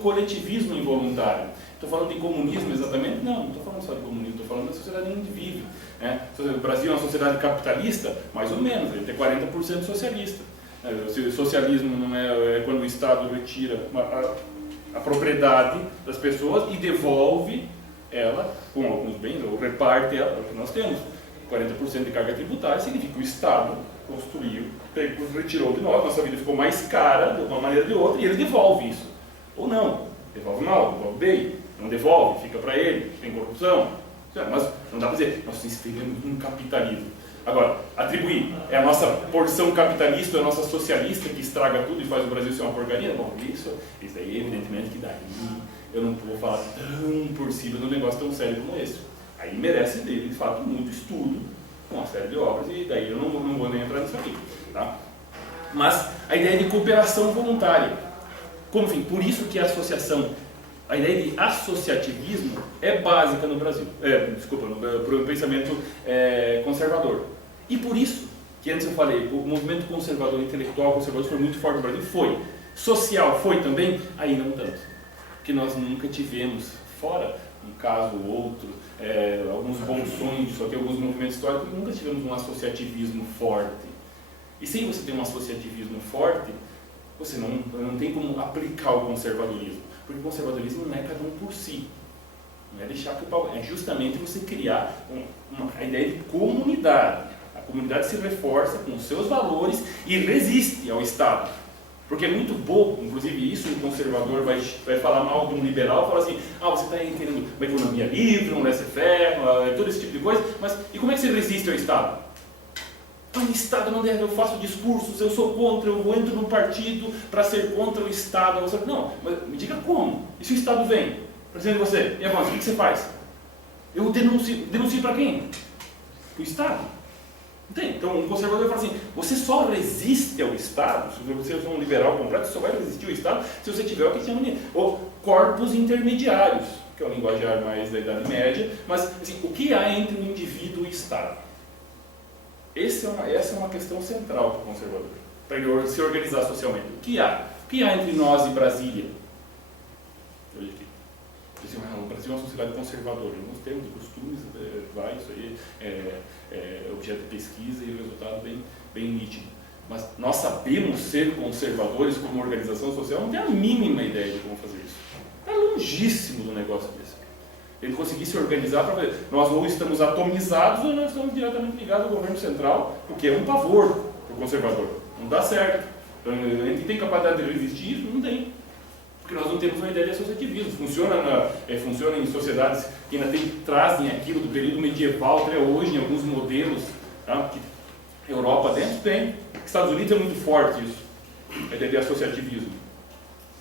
coletivismo involuntário. Estou falando de comunismo exatamente? Não estou falando só de comunismo, estou falando da sociedade em que a gente vive. Né? O Brasil é uma sociedade capitalista, mais ou menos, ele tem 40% socialista. O socialismo não é quando o Estado retira a propriedade das pessoas e devolve ela com alguns bens, ou reparte ela, é o que nós temos. 40% de carga tributária significa que o Estado construiu, retirou de nós, nossa vida ficou mais cara de uma maneira ou de outra, e ele devolve isso. Ou não, devolve mal, devolve bem, não devolve, fica para ele, tem corrupção. Mas não dá para dizer, nós vivemos num capitalismo. Agora, atribuir, é a nossa porção capitalista, é a nossa socialista que estraga tudo e faz o Brasil ser uma porcaria? Bom, isso aí evidentemente que daí eu não vou falar tão por cima de um negócio tão sério como esse. Aí merece dele, de fato, muito estudo, com uma série de obras, e daí eu não vou nem entrar nisso aqui. Tá? Mas a ideia de cooperação voluntária, como, enfim, por isso que a associação, a ideia de associativismo é básica no Brasil, no pensamento conservador. E por isso, que antes eu falei, o movimento conservador, intelectual conservador foi muito forte no Brasil, foi. Social foi também? Aí não tanto. Porque nós nunca tivemos, fora um caso ou outro, alguns bons sonhos, só que alguns movimentos históricos, nunca tivemos um associativismo forte. E sem você ter um associativismo forte, você não tem como aplicar o conservadorismo. Porque o conservadorismo não é cada um por si. Não é deixar que o pau... É justamente você criar a ideia de comunidade. A comunidade se reforça com os seus valores e resiste ao Estado. Porque é muito bobo, inclusive isso, o conservador vai falar mal de um liberal, fala assim, você está aí querendo uma economia livre, um laissez-faire, todo esse tipo de coisa, mas e como é que você resiste ao Estado? O Estado não deve, eu faço discursos, eu sou contra, eu entro num partido para ser contra o Estado. Não, mas me diga como? E se o Estado vem para cima de você? E agora, o que você faz? Eu denuncio para quem? Para o Estado. Entende? Então, um conservador fala assim, você só resiste ao Estado, se você for um liberal completo, você só vai resistir ao Estado se você tiver o que chama de corpos intermediários, que é o linguajar mais da Idade Média, mas assim, o que há entre o indivíduo e o Estado? Essa é uma questão central para o conservador, para ele se organizar socialmente. O que há? O que há entre nós e Brasília? Hoje aqui. O Brasil é uma sociedade conservadora, em alguns termos de costumes, isso aí é objeto de pesquisa e o resultado bem nítido. Mas nós sabemos ser conservadores como organização social, não tem a mínima ideia de como fazer isso. Está longíssimo do negócio desse. Ele conseguir se organizar para ver, nós ou estamos atomizados ou nós estamos diretamente ligados ao governo central, o que é um pavor para o conservador. Não dá certo. Então, a gente tem capacidade de resistir isso? Não tem. Porque nós não temos uma ideia de associativismo. Funciona em sociedades que ainda trazem aquilo do período medieval até hoje, em alguns modelos. Tá? Que Europa dentro tem. Estados Unidos é muito forte isso, a ideia de associativismo.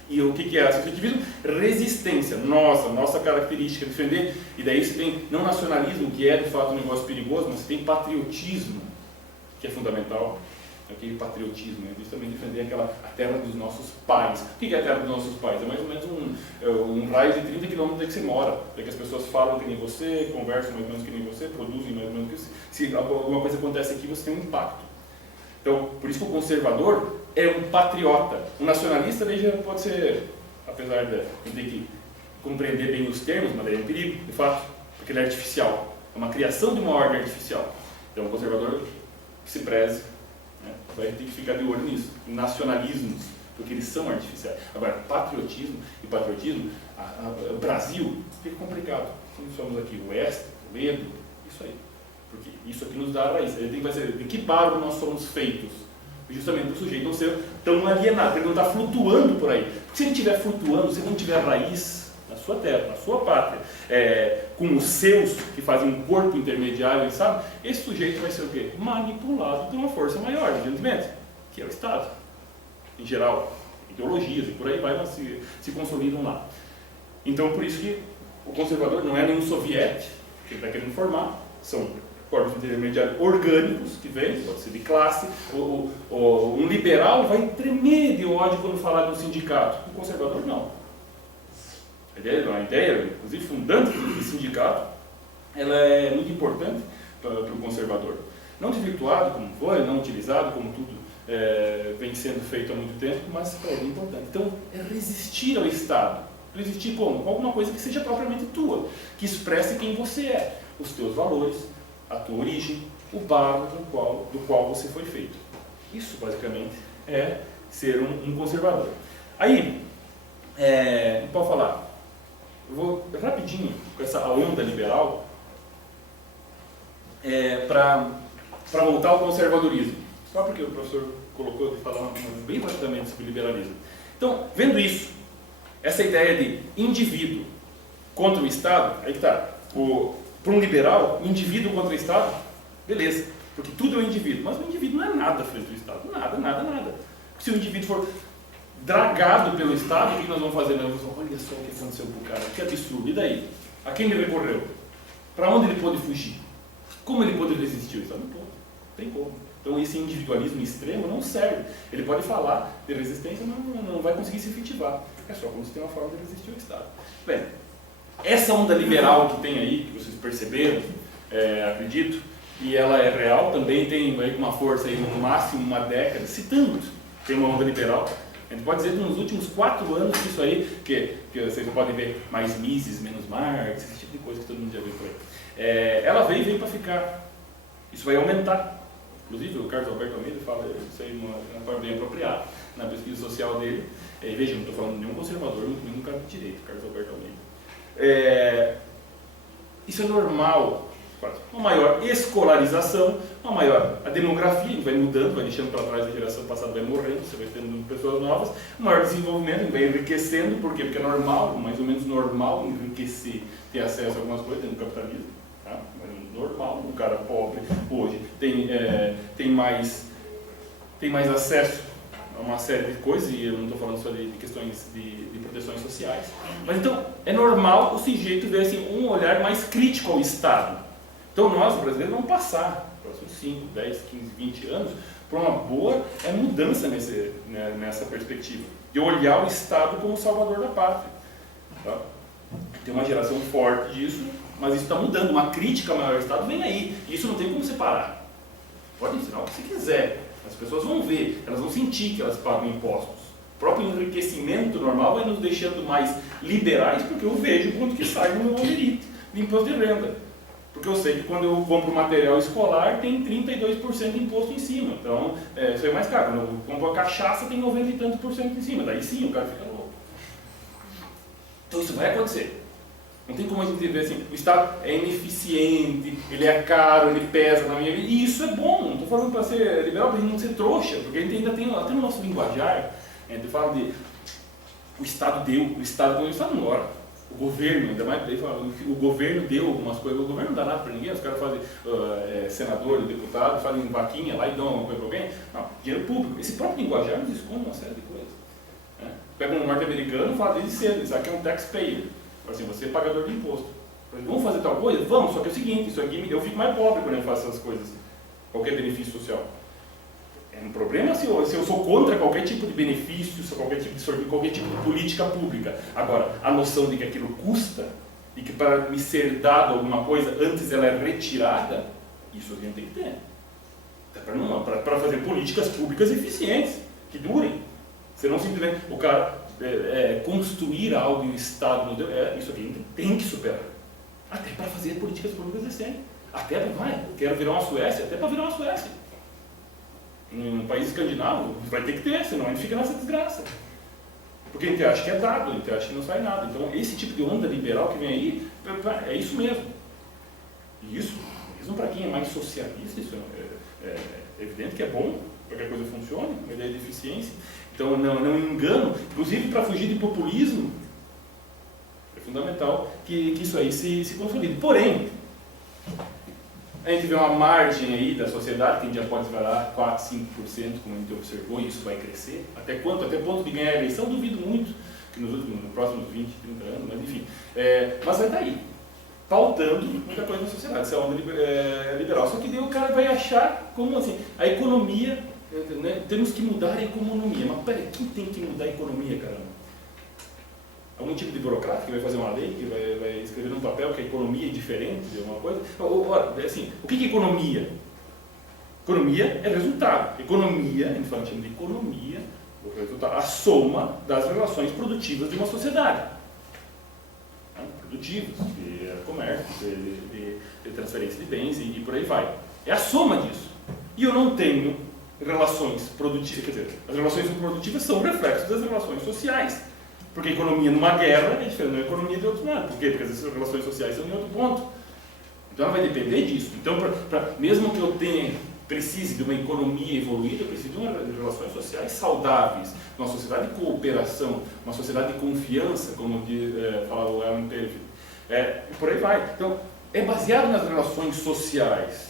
E o que é associativismo? Resistência. Nossa característica, defender. E daí você tem, não nacionalismo, que é de fato um negócio perigoso, mas você tem patriotismo, que é fundamental. Aquele patriotismo, né? Isso também defender a terra dos nossos pais. O que é a terra dos nossos pais? É mais ou menos um raio de 30 km que você mora. É que as pessoas falam que nem você, conversam mais ou menos que nem você, produzem mais ou menos que você. Se alguma coisa acontece aqui, você tem um impacto. Então, por isso que o conservador é um patriota. O nacionalista daí já pode ser, apesar de ter que compreender bem os termos, mas daí é um perigo, de fato, porque ele é artificial. É uma criação de uma ordem artificial. Então, o conservador que se preze, né, vai ter que ficar de olho nisso. Nacionalismos, porque eles são artificiais. Agora, patriotismo, o Brasil, fica complicado. Nós somos aqui, o Oeste, o Toledo, isso aí. Porque isso aqui nos dá a raiz. Ele vai ser de que barro nós somos feitos. Justamente para o sujeito não ser tão alienado, ele não está flutuando por aí. Porque se ele estiver flutuando, se ele não tiver raiz na sua terra, na sua pátria, com os seus que fazem um corpo intermediário, sabe? Esse sujeito vai ser o quê? Manipulado por uma força maior, evidentemente, que é o Estado. Em geral, ideologias e por aí vai, mas se consolidam lá. Então, por isso que o conservador não é nenhum soviético que ele está querendo formar, são corpos intermediários orgânicos que vêm, pode ser de classe. Um liberal vai tremer de ódio quando falar de um sindicato. O conservador não. A ideia, inclusive fundante do sindicato, ela é muito importante para o conservador. Não desvirtuado como foi, não utilizado como tudo vem sendo feito há muito tempo, mas é importante. Então, é resistir ao Estado. Resistir como? Com alguma coisa que seja propriamente tua, que expresse quem você é, os teus valores, a tua origem, o barro do qual você foi feito. Isso, basicamente, é ser um conservador. Aí, pode falar, eu vou rapidinho com essa onda liberal para voltar ao conservadorismo. Só porque o professor colocou de falar bem rapidamente sobre liberalismo. Então, vendo isso, essa ideia de indivíduo contra o Estado, aí que está. Para um liberal, indivíduo contra o Estado, beleza, porque tudo é o indivíduo, mas o indivíduo não é nada frente ao Estado, nada. Se o indivíduo for dragado pelo Estado, o que nós vamos fazer? Nós vamos falar, olha só o que aconteceu com o cara, que absurdo, e daí? A quem ele recorreu? Para onde ele pôde fugir? Como ele pôde resistir ao Estado? Não pode, não tem como. Então esse individualismo extremo não serve. Ele pode falar de resistência, mas não vai conseguir se efetivar. É só como se tem uma forma de resistir ao Estado. Bem, essa onda liberal que tem aí, que vocês perceberam, acredito, e ela é real, também tem aí uma força aí, no máximo uma década, se tanto tem uma onda liberal. A gente pode dizer que nos últimos 4 anos isso aí, que vocês podem ver mais Mises, menos Marx, esse tipo de coisa que todo mundo já viu por aí. Ela veio para ficar. Isso vai aumentar. Inclusive o Carlos Alberto Almeida fala isso aí de uma forma bem apropriada na pesquisa social dele. Veja, não estou falando de nenhum conservador, muito menos um cara de direito, Carlos Alberto Almeida. Isso é normal, uma maior escolarização, a demografia vai mudando, vai deixando para trás a geração passada, vai morrendo, você vai tendo pessoas novas, um maior desenvolvimento, vai enriquecendo, por quê? Porque é normal, mais ou menos normal enriquecer, ter acesso a algumas coisas dentro do capitalismo, tá? Normal, um cara pobre hoje tem mais acesso a uma série de coisas, e eu não estou falando só de questões de proteções sociais, mas então é normal o sujeito ver assim, um olhar mais crítico ao Estado. Então nós, brasileiros, vamos passar, próximos 5, 10, 15, 20 anos, por uma boa mudança nessa perspectiva, de olhar o Estado como o salvador da pátria. Tá? Tem uma geração forte disso, mas isso está mudando, uma crítica maior ao Estado vem aí, e isso não tem como separar. Pode ensinar o que você quiser, as pessoas vão ver, elas vão sentir que elas pagam impostos. O próprio enriquecimento normal vai nos deixando mais liberais, porque eu vejo quanto que sai no meu holerite de imposto de renda. Porque eu sei que quando eu compro material escolar tem 32% de imposto em cima, então isso é mais caro. Quando eu compro a cachaça tem 90 e tanto por cento em cima, daí sim o cara fica louco. Então isso vai acontecer. Não tem como a gente ver assim, o Estado é ineficiente, ele é caro, ele pesa na minha vida, e isso é bom. Não estou falando para ser liberal, para a gente não ser trouxa, porque a gente ainda tem, até no nosso linguajar, a gente fala de o Estado deu, o Estado não ora. O governo, ainda mais, o governo deu algumas coisas, o governo não dá nada para ninguém, os caras fazem senador, deputado, fazem vaquinha lá e dão alguma coisa para alguém. Não, dinheiro público. Esse próprio linguajar nos esconde uma série de coisas. Né? Pega um norte-americano e fala desde cedo, isso aqui é um taxpayer. Assim, você é pagador de imposto. Vamos fazer tal coisa? Vamos, só que é o seguinte, isso aqui eu fico mais pobre quando eu faço essas coisas. Qualquer benefício social. É um problema se eu sou contra qualquer tipo de benefício, qualquer tipo de política pública. Agora, a noção de que aquilo custa e que para me ser dado alguma coisa, antes ela é retirada, isso a gente tem que ter. Para fazer políticas públicas eficientes, que durem. Senão simplesmente o cara construir algo e o Estado não deu, isso aqui a gente tem que superar. Até para fazer políticas públicas decentes. Até para, eu quero virar uma Suécia, até para virar uma Suécia. Num país escandinavo, vai ter que ter, senão a gente fica nessa desgraça. Porque a gente acha que é dado, a gente acha que não sai nada. Então, esse tipo de onda liberal que vem aí, é isso mesmo. E isso, mesmo para quem é mais socialista, isso é evidente que é bom, para que a coisa funcione, uma ideia de eficiência. Então, não engano, inclusive para fugir de populismo, é fundamental que isso aí se consolide. Porém, a gente vê uma margem aí da sociedade, que a gente já pode esperar 4, 5%, como a gente observou, e isso vai crescer. Até quanto? Até ponto de ganhar a eleição? Duvido muito, que nos próximos 20, 30 anos, mas enfim. Mas vai estar aí, pautando muita coisa na sociedade, essa onda liberal. Só que daí o cara vai achar como assim, a economia, né, temos que mudar a economia. Mas peraí, quem tem que mudar a economia, caramba? Algum tipo de burocrata que vai fazer uma lei, que vai escrever num papel que a economia é diferente de alguma coisa? Assim, o que é economia? Economia é resultado. Economia, a gente fala de economia, o resultado, a soma das relações produtivas de uma sociedade. Produtivas, de comércio, de transferência de bens e por aí vai. É a soma disso. E eu não tenho relações produtivas, quer dizer, as relações produtivas são reflexos das relações sociais. Porque a economia numa guerra é diferente da economia de outro lado. Por quê? Porque as relações sociais são em outro ponto. Então ela vai depender disso. Então, mesmo que eu precise de uma economia evoluída, eu preciso de relações sociais saudáveis, uma sociedade de cooperação, uma sociedade de confiança, como fala o Alan Perry. E por aí vai. Então, é baseado nas relações sociais.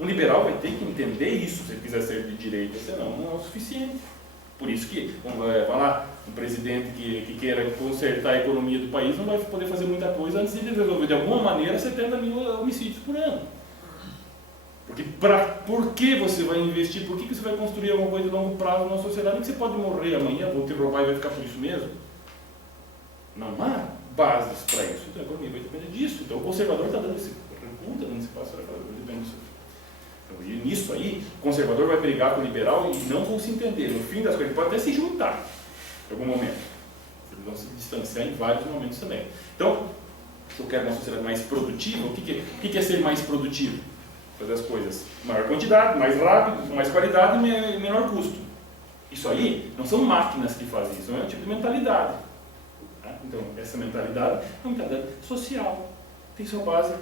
Um liberal vai ter que entender isso se ele quiser ser de direita, senão não é o suficiente. Por isso que, um presidente que queira consertar a economia do país não vai poder fazer muita coisa antes de resolver, de alguma maneira, 70 mil homicídios por ano. Porque por que você vai investir, por que você vai construir alguma coisa de longo prazo numa sociedade em que você pode morrer amanhã, vão te roubar e vai ficar por isso mesmo? Não há bases para isso. Então a economia vai depender disso. Então o conservador está dando esse recuo, está dando esse passo para trás, depende disso. Então, e nisso aí, o conservador vai brigar com o liberal e não vão se entender. No fim das coisas, pode até se juntar em algum momento. Eles vão se distanciar em vários momentos também. Então, se eu quero uma sociedade mais produtiva, o que é ser mais produtivo? Fazer as coisas em maior quantidade, mais rápido, com mais qualidade e menor custo. Isso aí não são máquinas que fazem isso, é um tipo de mentalidade. Então, essa mentalidade é uma mentalidade social. Tem sua base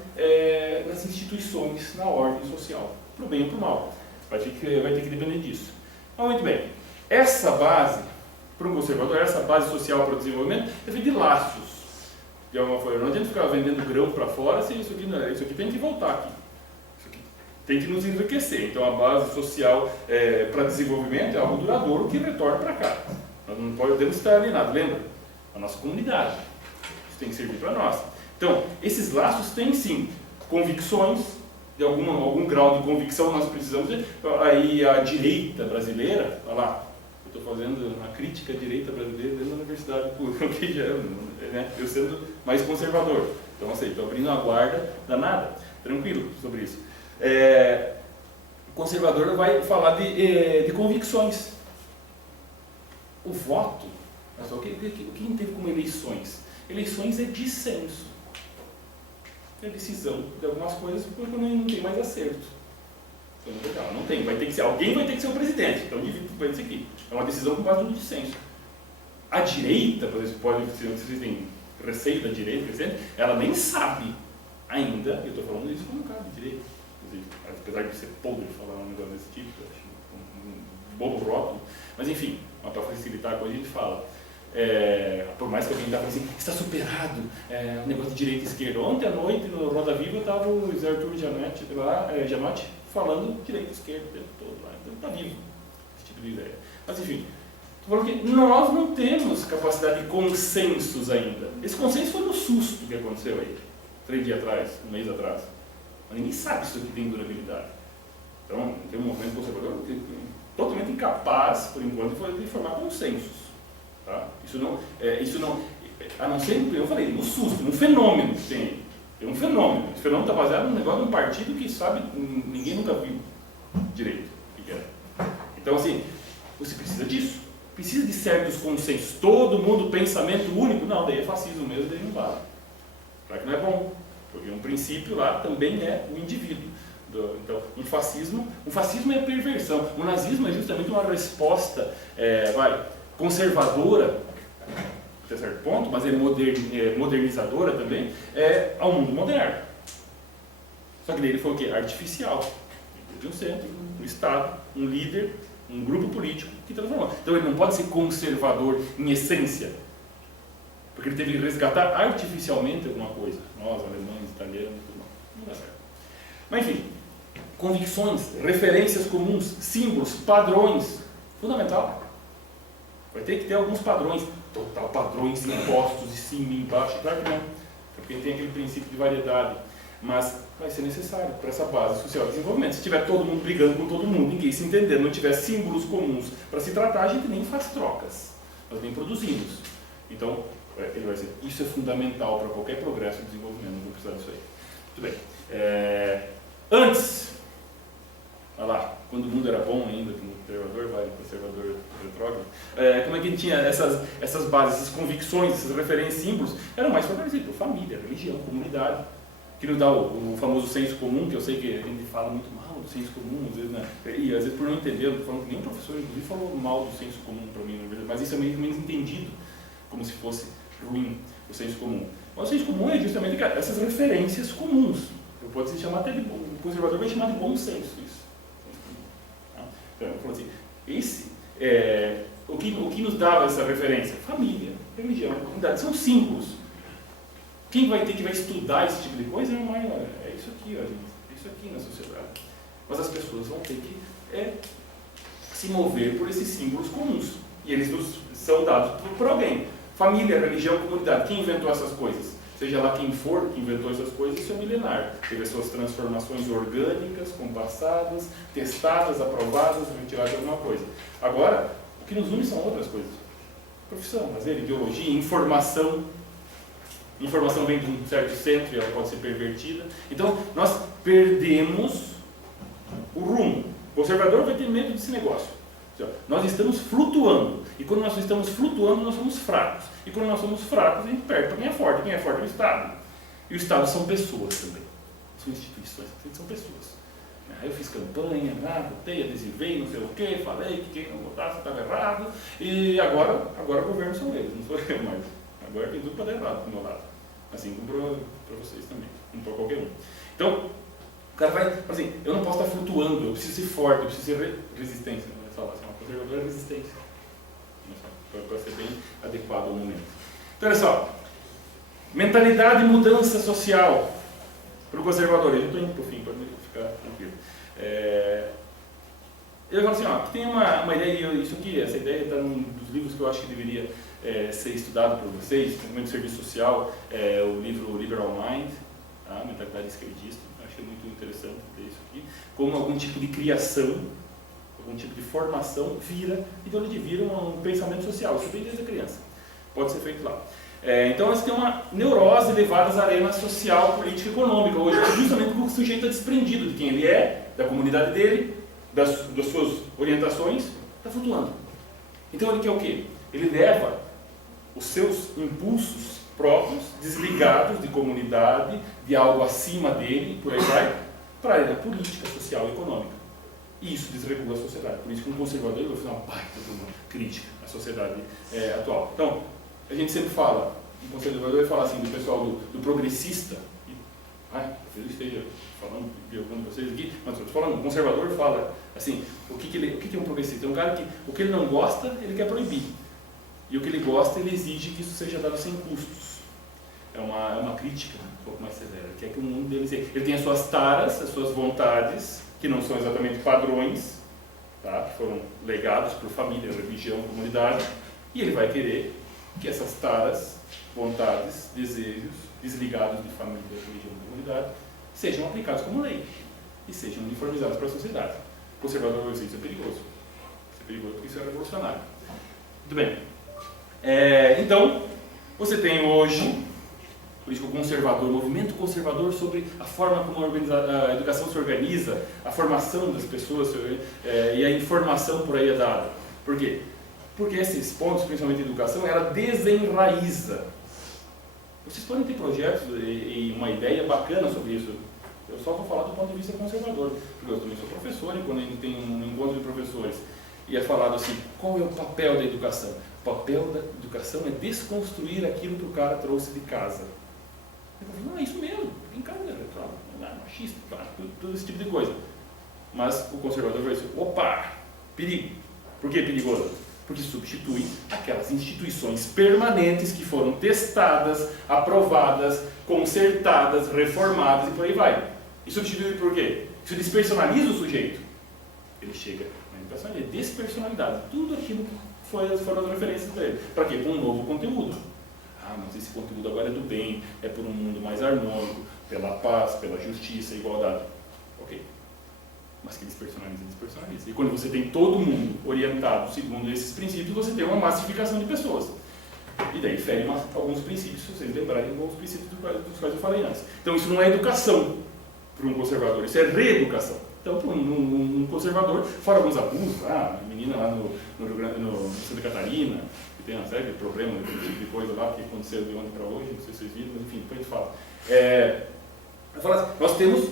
nas instituições, na ordem social. Para o bem ou para o mal. Vai ter que depender disso. Mas, muito bem. Essa base, para um conservador, essa base social para o desenvolvimento, é feita de laços. De alguma forma. Não adianta ficar vendendo grão para fora, se isso aqui tem que voltar aqui. Isso aqui tem que nos enriquecer. Então, a base social para desenvolvimento é algo duradouro que retorna para cá. Nós não podemos estar alienados, lembra? A nossa comunidade. Isso tem que servir para nós. Então, esses laços têm, sim, convicções, de algum grau de convicção nós precisamos. Aí a direita brasileira, olha lá, eu estou fazendo uma crítica à direita brasileira dentro da universidade pública, que já né, eu sendo mais conservador. Então, assim, estou abrindo uma guarda danada, tranquilo sobre isso. O conservador vai falar de convicções. O voto, o que a gente teve como eleições? Eleições é dissenso. É decisão de algumas coisas porque não tem mais acerto. Então, legal, não tem. Alguém vai ter que ser o presidente. Então, vai ser aqui. É uma decisão com base no dissenso. A direita, por exemplo, pode ser, vocês têm receio da direita crescendo, ela nem sabe ainda, eu estou falando isso como um cara de direita, apesar de ser podre falar um negócio desse tipo, eu acho um bobo rótulo, mas enfim, para facilitar a coisa a gente fala. Por mais que alguém está falando assim, está superado o negócio de direita e esquerda. Ontem à noite, no Roda Viva, estava o Zé Arthur Janotti falando direita e esquerda o tempo todo lá. Então está vivo esse tipo de ideia. Mas enfim, estou falando que nós não temos capacidade de consensos ainda. Esse consenso foi no susto que aconteceu aí, 3 dias atrás, um mês atrás. Mas ninguém sabe se isso aqui tem durabilidade. Então, tem um movimento conservador totalmente incapaz, por enquanto, de formar consensos. Tá? Isso não, a não ser, eu falei, no susto, um fenômeno que tem. É um fenômeno. Esse fenômeno está baseado num negócio de um partido que sabe, ninguém nunca viu direito o que é. Então, assim, você precisa disso. Precisa de certos consensos. Todo mundo pensamento único, não, daí é fascismo mesmo, daí não vale. Claro que não é bom, porque um princípio lá também é o indivíduo. Então, um fascismo é perversão. O nazismo é justamente uma resposta, conservadora, até certo ponto, mas é modernizadora também, ao mundo moderno. Só que dele foi o quê? Artificial. De um centro, um Estado, um líder, um grupo político que transformou. Então ele não pode ser conservador em essência, porque ele teve que resgatar artificialmente alguma coisa. Nós, alemães, italianos, tudo mais. Não dá certo. Mas enfim, convicções, referências comuns, símbolos, padrões, fundamental. Vai ter que ter alguns padrões, total padrões impostos de cima e embaixo, claro que não, porque tem aquele princípio de variedade, mas vai ser necessário para essa base social de desenvolvimento. Se tiver todo mundo brigando com todo mundo, ninguém se entendendo, não tiver símbolos comuns para se tratar, a gente nem faz trocas, nós nem produzimos. Então, ele vai ser, isso é fundamental para qualquer progresso de desenvolvimento, não vou precisar disso aí. Muito bem. Antes, olha lá, quando o mundo era bom ainda, conservador, conservador retrógrado, como é que ele tinha essas bases, essas convicções, essas referências, símbolos, eram mais fortalecidos, família, religião, comunidade, que nos dá o famoso senso comum, que eu sei que a gente fala muito mal do senso comum, às vezes, né? E às vezes por não entender, eu estou falando que nenhum professor, inclusive, falou mal do senso comum para mim, na verdade, mas isso é menos entendido, como se fosse ruim, o senso comum. Mas o senso comum é justamente essas referências comuns. Eu posso se chamar até de bom, o conservador vai chamar de bom senso isso. Então, eu falo assim, o que nos dava essa referência? Família, religião, comunidade, são símbolos. Quem vai estudar esse tipo de coisa é isso aqui, ó, gente, é isso aqui na sociedade. Mas as pessoas vão ter que se mover por esses símbolos comuns. E eles são dados por alguém. Família, religião, comunidade. Quem inventou essas coisas? Seja lá quem for que inventou essas coisas, isso é milenar. Teve as suas transformações orgânicas, compassadas, testadas, aprovadas, retiradas de alguma coisa. Agora, o que nos une são outras coisas. Profissão, lazer, ideologia, informação. Informação vem de um certo centro e ela pode ser pervertida. Então, nós perdemos o rumo. O conservador vai ter medo desse negócio. Nós estamos flutuando. E quando nós estamos flutuando, nós somos fracos. E quando nós somos fracos, a gente perde para quem é forte. Quem é forte é o Estado. E o Estado são pessoas também. São instituições, são pessoas. Eu fiz campanha, votei, adesivei, não sei o quê, falei que quem não votasse estava errado. E agora o governo são eles, não sou eu mais. Agora tem tudo para dar errado do meu lado. Assim como para vocês também, não para qualquer um. Então, o cara vai, assim, eu não posso estar flutuando, eu preciso ser forte, eu preciso ser resistência. Não é só uma conservadora é resistência. Para ser bem adequado ao momento. Então, olha só. Mentalidade e mudança social para o conservador. Eu já estou indo para o fim, para ficar tranquilo. Eu falo assim, aqui tem uma ideia, essa ideia está num dos livros que eu acho que deveria ser estudado por vocês, principalmente serviço social, o livro Liberal Mind, tá? Mentalidade esquerdista. Eu achei muito interessante ter isso aqui. Como algum tipo de criação, algum tipo de formação vira um pensamento social. Isso vem desde a criança. Pode ser feito lá. Então, nós temos uma neurose levada à arena social, política e econômica. Hoje, justamente porque o sujeito está desprendido de quem ele é, da comunidade dele, das suas orientações, está flutuando. Então, ele quer o quê? Ele leva os seus impulsos próprios, desligados de comunidade, de algo acima dele, por aí vai, para a arena política, social e econômica. E isso desregula a sociedade. Por isso que um conservador vai fazer uma baita de uma crítica à sociedade atual. Então, a gente sempre fala, um conservador vai falar assim do pessoal do progressista, talvez eu esteja falando, perguntando vocês aqui, mas estou falando, o conservador fala assim, o que é um progressista? É um cara que o que ele não gosta, ele quer proibir. E o que ele gosta, ele exige que isso seja dado sem custos. É uma crítica um pouco mais severa. Ele quer que o mundo dele... Ele tem as suas taras, as suas vontades, que não são exatamente padrões, tá? Que foram legados por família, religião, comunidade, e ele vai querer que essas taras, vontades, desejos, desligados de família, religião e comunidade, sejam aplicados como lei e sejam uniformizados para a sociedade. O conservador vai dizer, isso é perigoso. Isso é perigoso porque isso é revolucionário. Muito bem. Então, você tem hoje, por isso que o conservador, o movimento conservador sobre a forma como a educação se organiza, a formação das pessoas e a informação por aí é dada. Por quê? Porque esses pontos, principalmente a educação, ela desenraiza. Vocês podem ter projetos e uma ideia bacana sobre isso. Eu só vou falar do ponto de vista conservador, porque eu também sou professor e quando a gente tem um encontro de professores e é falado assim, qual é o papel da educação? O papel da educação é desconstruir aquilo que o cara trouxe de casa. Eu falo, não, é isso mesmo, em casa é machista, tudo esse tipo de coisa. Mas o conservador vai dizer, opa, perigo. Por que perigoso? Porque substitui aquelas instituições permanentes que foram testadas, aprovadas, consertadas, reformadas e por aí vai. E substitui por quê? Isso despersonaliza o sujeito. Ele chega na educação, ele é despersonalidade. Tudo aquilo que foram as referências para ele. Para quê? Para um novo conteúdo. Mas esse conteúdo agora é do bem, é por um mundo mais harmônico, pela paz, pela justiça, igualdade. Ok. Mas que despersonaliza. E quando você tem todo mundo orientado segundo esses princípios, você tem uma massificação de pessoas. E daí fere alguns princípios, se vocês lembrarem alguns princípios dos quais eu falei antes. Então isso não é educação para um conservador, isso é reeducação. Então para um conservador, fora alguns abusos, a menina lá no Santa Catarina, que tem uma série de problemas, esse tipo de coisa lá que aconteceu de ontem para hoje, não sei se vocês viram, mas enfim, depois a gente fala. Eu falo assim, nós temos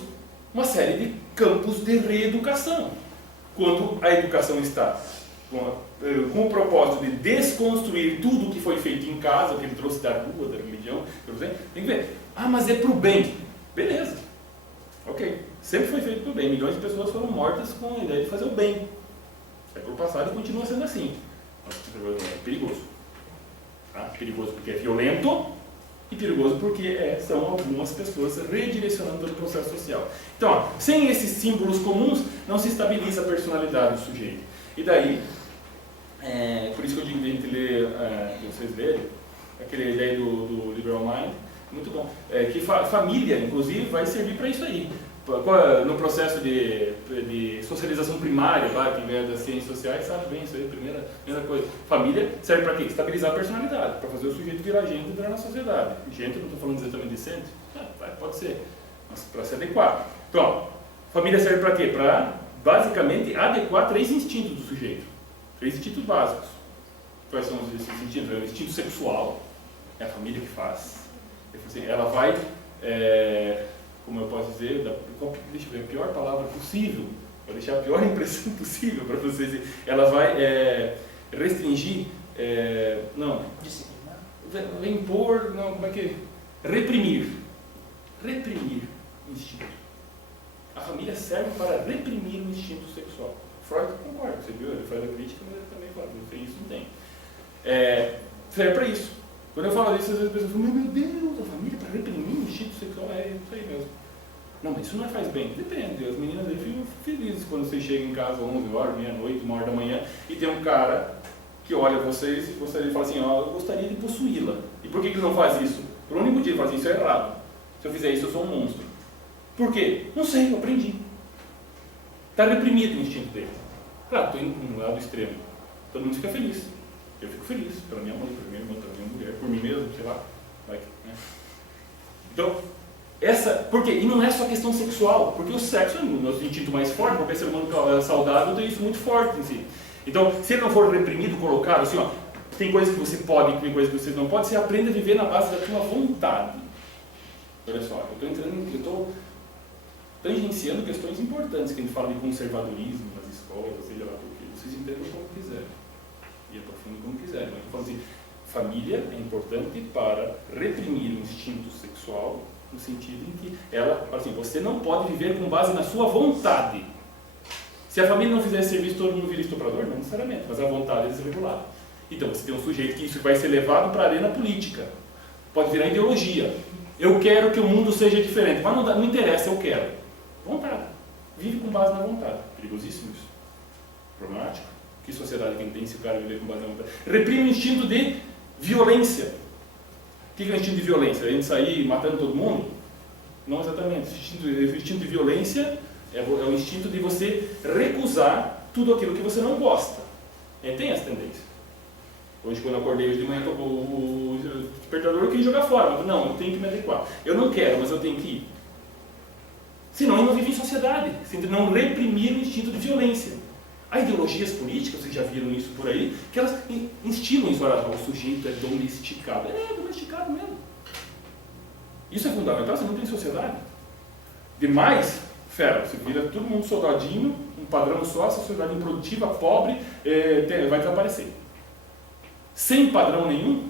uma série de campos de reeducação. Quando a educação está com o propósito de desconstruir tudo o que foi feito em casa, o que ele trouxe da rua, da religião, tem que ver, mas é para o bem. Beleza. Ok. Sempre foi feito para o bem. Milhões de pessoas foram mortas com a ideia de fazer o bem. Século passado e continua sendo assim. É perigoso. Tá? Perigoso porque é violento e perigoso porque são algumas pessoas redirecionando todo o processo social. Então, sem esses símbolos comuns, não se estabiliza a personalidade do sujeito. E daí, por isso que eu digo que a gente lê, vocês lerem, aquela ideia do Liberal Mind, muito bom. Que família, inclusive, vai servir para isso aí. No processo de socialização primária, quem vem das ciências sociais sabe bem isso aí, primeira coisa. Família serve para quê? Estabilizar a personalidade, para fazer o sujeito virar gente e entrar na sociedade. Gente, eu não estou falando exatamente decente, pode ser, mas para se adequar. Então, família serve para quê? Para, basicamente, adequar 3 instintos do sujeito. 3 instintos básicos. Quais são esses instintos? O instinto sexual, é a família que faz. Ela vai... como eu posso dizer, deixa eu ver, a pior palavra possível, vou deixar a pior impressão possível para vocês, ela vai restringir, vai impor, como é que reprimir o instinto. A família serve para reprimir o instinto sexual. Freud concorda, você viu, ele faz a crítica, mas ele também fala, não tem isso, não tem. Serve para isso. Quando eu falo isso, às vezes as pessoas falam, meu Deus, a família para reprimir o instinto sexual, é isso aí mesmo. Não, mas isso não faz bem. Depende, as meninas aí ficam felizes quando você chega em casa 11 horas, meia-noite, 1 hora da manhã, e tem um cara que olha vocês e gostaria de falar assim, eu gostaria de possuí-la. E por que ele não faz isso? Por um único motivo, ele fala assim, isso é errado. Se eu fizer isso, eu sou um monstro. Por quê? Não sei, eu aprendi. Está reprimido o instinto dele. Claro, estou indo para um lado extremo. Todo mundo fica feliz. Eu fico feliz pela minha mãe, pela minha irmã, pela minha mulher, por mim mesmo, sei lá. Então, por quê? E não é só questão sexual, porque o sexo é o nosso instinto mais forte, qualquer ser humano saudável tem isso muito forte em si. Então, se ele não for reprimido, colocado assim, tem coisas que você pode, tem coisas que você não pode, você aprende a viver na base da sua vontade. Olha só, eu estou tangenciando questões importantes, que a gente fala de conservadorismo nas escolas, seja lá por quê, vocês entendam como quiserem. E aprofundem como quiserem. Mas eu falo assim, família é importante para reprimir o instinto sexual, no sentido em que ela, assim, você não pode viver com base na sua vontade. Se a família não fizer serviço, todo mundo vira estuprador? Não necessariamente, mas a vontade é desregulada. Então você tem um sujeito que isso vai ser levado para a arena política. Pode virar ideologia. Eu quero que o mundo seja diferente, mas não interessa, eu quero. Vontade. Vive com base na vontade. Perigosíssimo isso. Problemático. Que sociedade que tem se o cara viver com base na vontade? Reprime o instinto de violência. O que é o instinto de violência? A gente sair matando todo mundo? Não exatamente. O instinto de violência é o instinto de você recusar tudo aquilo que você não gosta. Tem essa tendência. Hoje, quando eu acordei hoje de manhã, tocou o despertador, eu queria jogar fora. Mas não, eu tenho que me adequar. Eu não quero, mas eu tenho que ir. Senão eu não vivo em sociedade. Se não reprimir o instinto de violência. Há ideologias políticas, vocês já viram isso por aí, que elas instilam isso. Olha, o sujeito é domesticado. Ele é domesticado mesmo. Isso é fundamental, você não tem sociedade. Demais, fera, você vira todo mundo soldadinho, um padrão só, essa sociedade improdutiva, pobre, vai desaparecer. Sem padrão nenhum,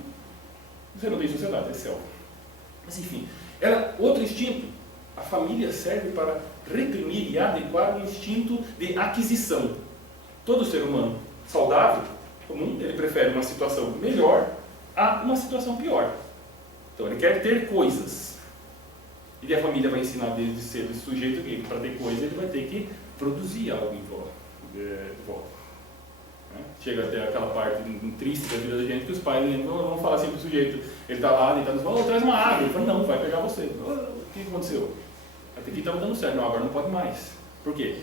você não tem sociedade, é selva. Mas enfim, outro instinto, a família serve para reprimir e adequar o instinto de aquisição. Todo ser humano saudável, comum, ele prefere uma situação melhor a uma situação pior. Então ele quer ter coisas. E a família vai ensinar desde cedo esse sujeito que para ter coisa ele vai ter que produzir algo em volta. Chega até aquela parte triste da vida da gente que os pais vão falar assim para o sujeito, ele está lá, deitado, traz uma água. Ele fala, não, vai pegar você. O que aconteceu? Até aqui estava dando certo, não, agora não pode mais. Por quê?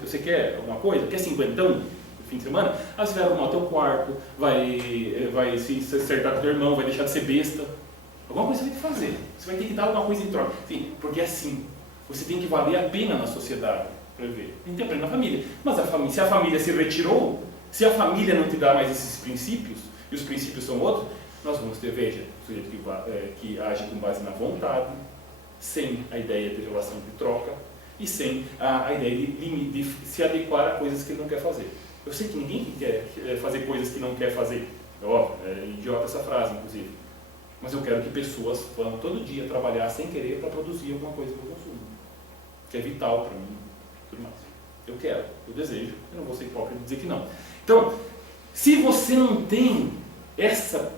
Você quer alguma coisa? Quer 50 no fim de semana? Você vai arrumar o teu quarto, vai se acertar com o teu irmão, vai deixar de ser besta. Alguma coisa você vai ter que fazer. Você vai ter que dar alguma coisa em troca. Enfim, porque é assim. Você tem que valer a pena na sociedade para ver. A gente aprende na família. Mas se a família se retirou, se a família não te dá mais esses princípios, e os princípios são outros, nós vamos ter, veja, o sujeito que age com base na vontade, sem a ideia de relação de troca, e sem a ideia de se adequar a coisas que ele não quer fazer. Eu sei que ninguém quer fazer coisas que não quer fazer. É idiota essa frase, inclusive. Mas eu quero que pessoas vão todo dia trabalhar sem querer para produzir alguma coisa que eu consumo. Que é vital para mim, tudo mais. Eu quero, eu desejo, eu não vou ser hipócrita e dizer que não. Então, se você não tem essa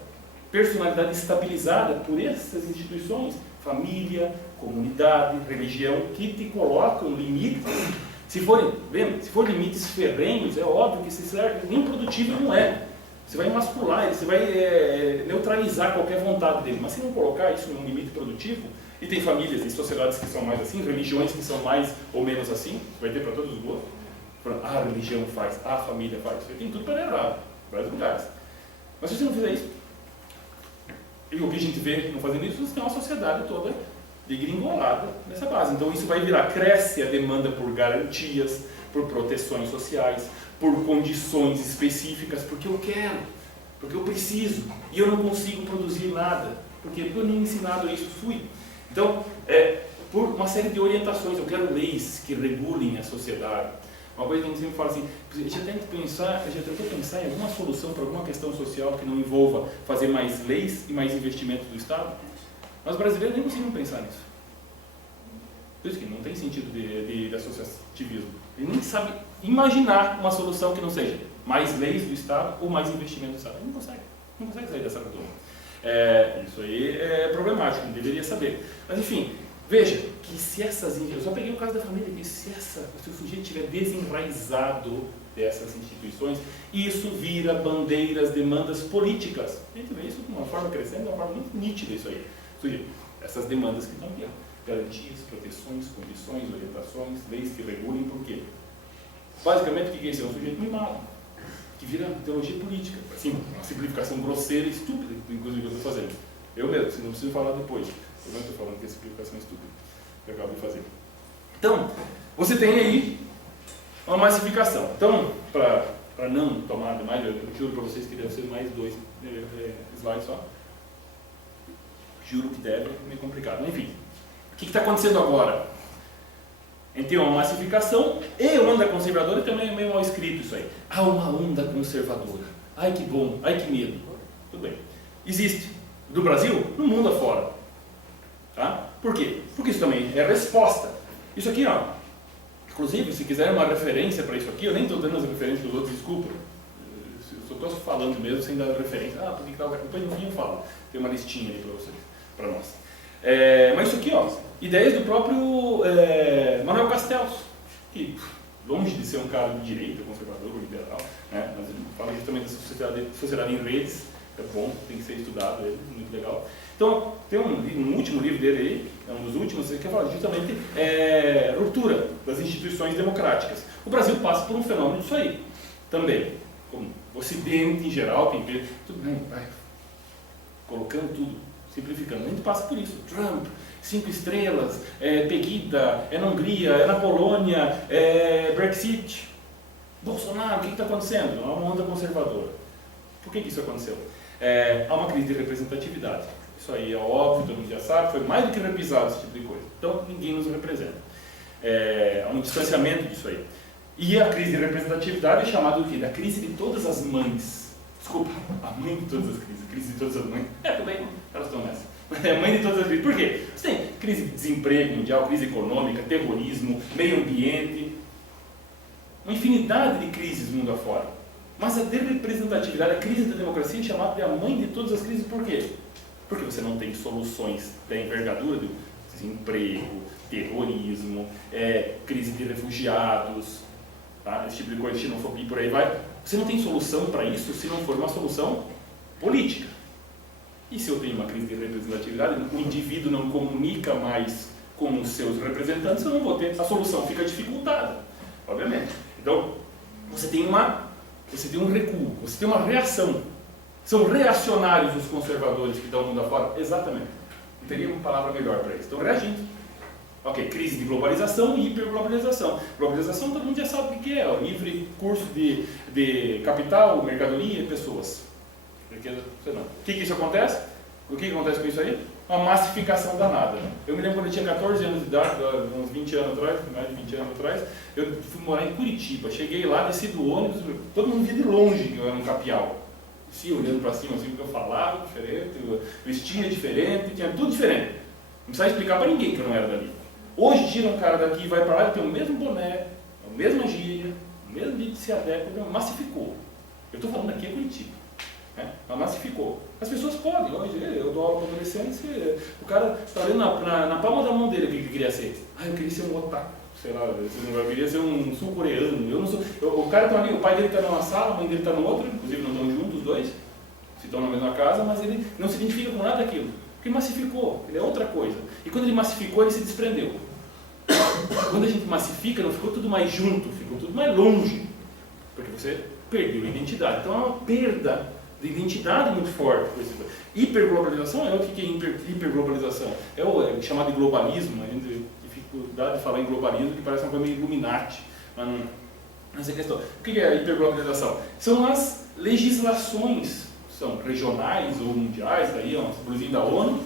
personalidade estabilizada por essas instituições, família, comunidade, religião, que te colocam limites, se for limites ferrenhos, é óbvio que nem produtivo não é. Você vai emascular ele, você vai neutralizar qualquer vontade dele. Mas se não colocar isso num limite produtivo, e tem famílias e sociedades que são mais assim, religiões que são mais ou menos assim, vai ter para todos os gostos. A religião faz, a família faz, você tem tudo para errar, em vários lugares. Mas se você não fizer isso, e o que a gente vê não fazendo isso, você tem uma sociedade toda degringolada nessa base. Então isso vai cresce a demanda por garantias, por proteções sociais, por condições específicas, porque eu quero, porque eu preciso, e eu não consigo produzir nada, porque eu nem ensinado a isso fui. Então, por uma série de orientações, eu quero leis que regulem a sociedade. Uma coisa que a gente sempre fala assim, a gente já tentou pensar em alguma solução para alguma questão social que não envolva fazer mais leis e mais investimentos do Estado? Nós brasileiros nem conseguimos pensar nisso. Por isso que não tem sentido de associativismo. Ele nem sabe imaginar uma solução que não seja mais leis do Estado ou mais investimento do Estado. Ele não consegue sair dessa cultura. Isso aí é problemático, não deveria saber. Mas enfim, veja que se eu só peguei o caso da família, que se o sujeito estiver desenraizado dessas instituições, isso vira bandeiras, demandas políticas. A gente vê isso de uma forma crescente, de uma forma muito nítida isso aí. Essas demandas que estão aqui, garantias, proteções, condições, orientações, leis que regulem, por quê? Basicamente, o que é isso? É um sujeito mimado, que vira teologia política. Assim, uma simplificação grosseira e estúpida, inclusive, que eu estou fazendo. Eu mesmo, se não preciso falar depois. Eu não estou falando que é simplificação estúpida que eu acabo de fazer. Então, você tem aí uma massificação. Então, para não tomar demais, eu juro para vocês que deve ser mais 2 slides só. Juro que deve, é meio complicado. Mas, enfim, o que está acontecendo agora? A gente tem uma massificação e uma onda conservadora, e também é meio mal escrito isso aí. Há uma onda conservadora. Ai que bom, ai que medo. Tudo bem. existe do Brasil no mundo afora. Tá? Por quê? Porque isso também é resposta. Isso aqui, ó, inclusive, se quiser uma referência para isso aqui, eu nem estou dando as referências dos outros, desculpa. Eu só estou falando mesmo sem dar referência. Ah, por que tal? Depois no fim eu falo. Tem uma listinha aí para vocês, para nós. Mas isso aqui, ó, ideias do próprio Manuel Castells, que longe de ser um cara de direita, conservador ou liberal, né, mas ele fala justamente da sociedade em redes, é bom, tem que ser estudado, ele, muito legal. Então, tem um último livro dele aí, é um dos últimos, que fala justamente ruptura das instituições democráticas. O Brasil passa por um fenômeno disso aí, também. Como o Ocidente em geral, tem tudo bem, vai colocando tudo, simplificando. A gente passa por isso. Trump, 5 estrelas, Pegida, na Hungria, na Polônia, Brexit. Bolsonaro, o que está acontecendo? É uma onda conservadora. Por que isso aconteceu? Há uma crise de representatividade. Isso aí é óbvio, todo mundo já sabe, foi mais do que repisado esse tipo de coisa. Então, ninguém nos representa. Há um distanciamento disso aí. E a crise de representatividade é chamada do quê? Da crise de todas as mães. Desculpa, a mãe de todas as crises. Crise de todas as mães. Também, elas estão nessa. É a mãe de todas as crises. Por quê? Você tem crise de desemprego mundial, crise econômica, terrorismo, meio ambiente, uma infinidade de crises mundo afora. Mas a de representatividade, a crise da democracia é chamada de a mãe de todas as crises. Por quê? Porque você não tem soluções da envergadura do desemprego, terrorismo, crise de refugiados, tá? Esse tipo de coisa, xenofobia e por aí vai. Você não tem solução para isso se não for uma solução política. E se eu tenho uma crise de representatividade, o indivíduo não comunica mais com os seus representantes, eu não vou ter, a solução fica dificultada, obviamente. Então, você tem um recuo, você tem uma reação. São reacionários os conservadores que estão no mundo afora? Exatamente. Não teria uma palavra melhor para isso. Estão reagindo. Ok, crise de globalização e hiperglobalização. Globalização todo mundo já sabe o que é, o livre curso de capital, mercadoria e pessoas. O que isso acontece? O que acontece com isso aí? Uma massificação danada. Eu me lembro quando eu tinha 14 anos de idade, uns 20 anos atrás, mais de 20 anos atrás, eu fui morar em Curitiba. Cheguei lá, desci do ônibus, todo mundo via de longe que eu era um capial. Descia olhando para cima, assim, porque eu falava diferente, eu vestia diferente, tinha tudo diferente. Não precisava explicar para ninguém que eu não era dali. Hoje tira um cara daqui e vai para lá e tem o mesmo boné, a mesma gíria, o mesmo jeito de se adequa, massificou. Eu estou falando aqui é Curitiba. Mas massificou. As pessoas podem, hoje eu dou aula para adolescentes, o cara está ali na palma da mão dele o que ele queria ser. Eu queria ser um otaku, sei lá, eu queria ser um sul-coreano. Eu não sou, o cara está ali, o pai dele está numa sala, a mãe dele está no outro, inclusive não estão juntos os dois, se estão na mesma casa, mas ele não se identifica com nada daquilo. Porque massificou, ele é outra coisa. E quando ele massificou, ele se desprendeu. Quando a gente massifica, não ficou tudo mais junto, ficou tudo mais longe. Porque você perdeu a identidade. Então é uma perda de identidade muito forte. Hiperglobalização é o que é hiperglobalização? É o chamado de globalismo. A gente tem dificuldade de falar em globalismo, que parece uma coisa meio Illuminati. Mas não, essa é a questão. O que é a hiperglobalização? São as legislações, são regionais ou mundiais, daí é uma blusinha da ONU,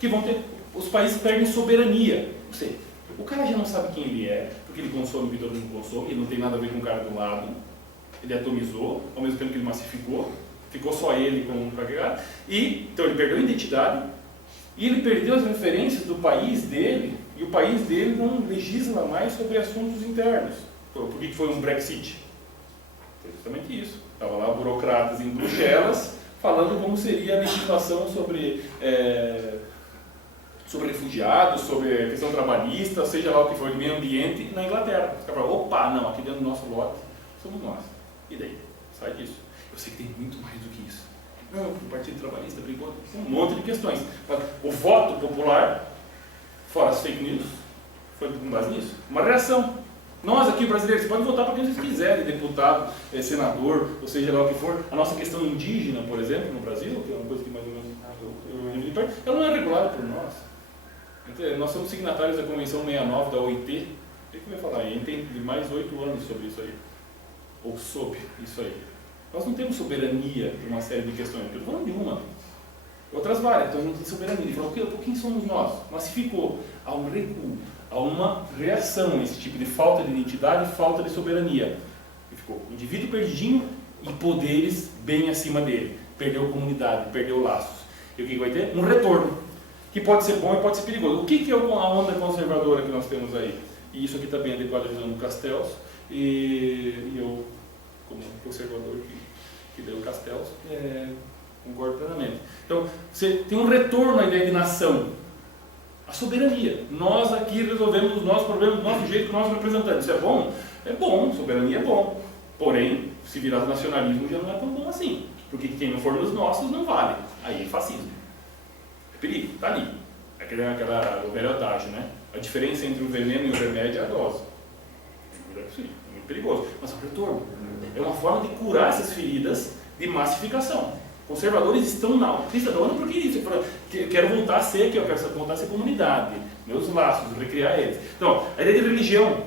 que vão ter, os países perdem soberania. Ou seja, o cara já não sabe quem ele é, porque ele consome o que todo mundo consome, ele não tem nada a ver com o cara do lado, ele atomizou, ao mesmo tempo que ele massificou, ficou só ele como um cara, e então ele perdeu a identidade, e ele perdeu as referências do país dele, e o país dele não legisla mais sobre assuntos internos. Por que foi um Brexit? Foi justamente isso. Estavam lá burocratas em Bruxelas falando como seria a legislação sobre refugiados, sobre questão trabalhista, seja lá o que for, de meio ambiente, na Inglaterra. Os caras falaram, opa, não, aqui dentro do nosso lote somos nós. E daí? Sai disso. Eu sei que tem muito mais do que isso. Não, o Partido Trabalhista brigou com um monte de questões. O voto popular, fora as fake news, foi com base nisso. Uma reação. Nós aqui, brasileiros, podem votar para quem vocês quiserem, deputado, senador, ou seja lá o que for. A nossa questão indígena, por exemplo, no Brasil, que é uma coisa que mais ou menos ela não é regulada por nós. Nós somos signatários da Convenção 69 da OIT. O que eu ia falar? A tem mais 8 anos sobre isso aí. Ou sobre isso aí. Nós não temos soberania de uma série de questões. Eu estou falando de uma. Outras várias. Então a gente não tem soberania. Ele falou, por quem somos nós? Massificou. Há um recuo. Há uma reação a esse tipo de falta de identidade e falta de soberania. E ficou o indivíduo perdidinho e poderes bem acima dele. perdeu comunidade, perdeu laços. E o que vai ter? Um retorno, que pode ser bom e pode ser perigoso. O que é a onda conservadora que nós temos aí? E isso aqui está bem adequado à visão do Castells, e eu, como conservador que deu o Castells, concordo plenamente. Então, você tem um retorno à ideia de nação, a soberania. Nós aqui resolvemos os nossos problemas do nosso jeito, com os nossos representantes. Isso é bom? É bom, soberania é bom. Porém, se virar nacionalismo já não é tão bom assim. Porque quem não for dos nossos não vale. Aí é fascismo. É perigo, está ali. Aquela velha adágio, né? A diferença entre o veneno e o remédio é a dose. Sim, é muito perigoso. Mas é um retorno. É uma forma de curar essas feridas de massificação. Conservadores estão na crista da onda porque isso. Quero voltar a ser, quero voltar a ser comunidade. Meus laços, recriar eles. Então, a ideia de religião,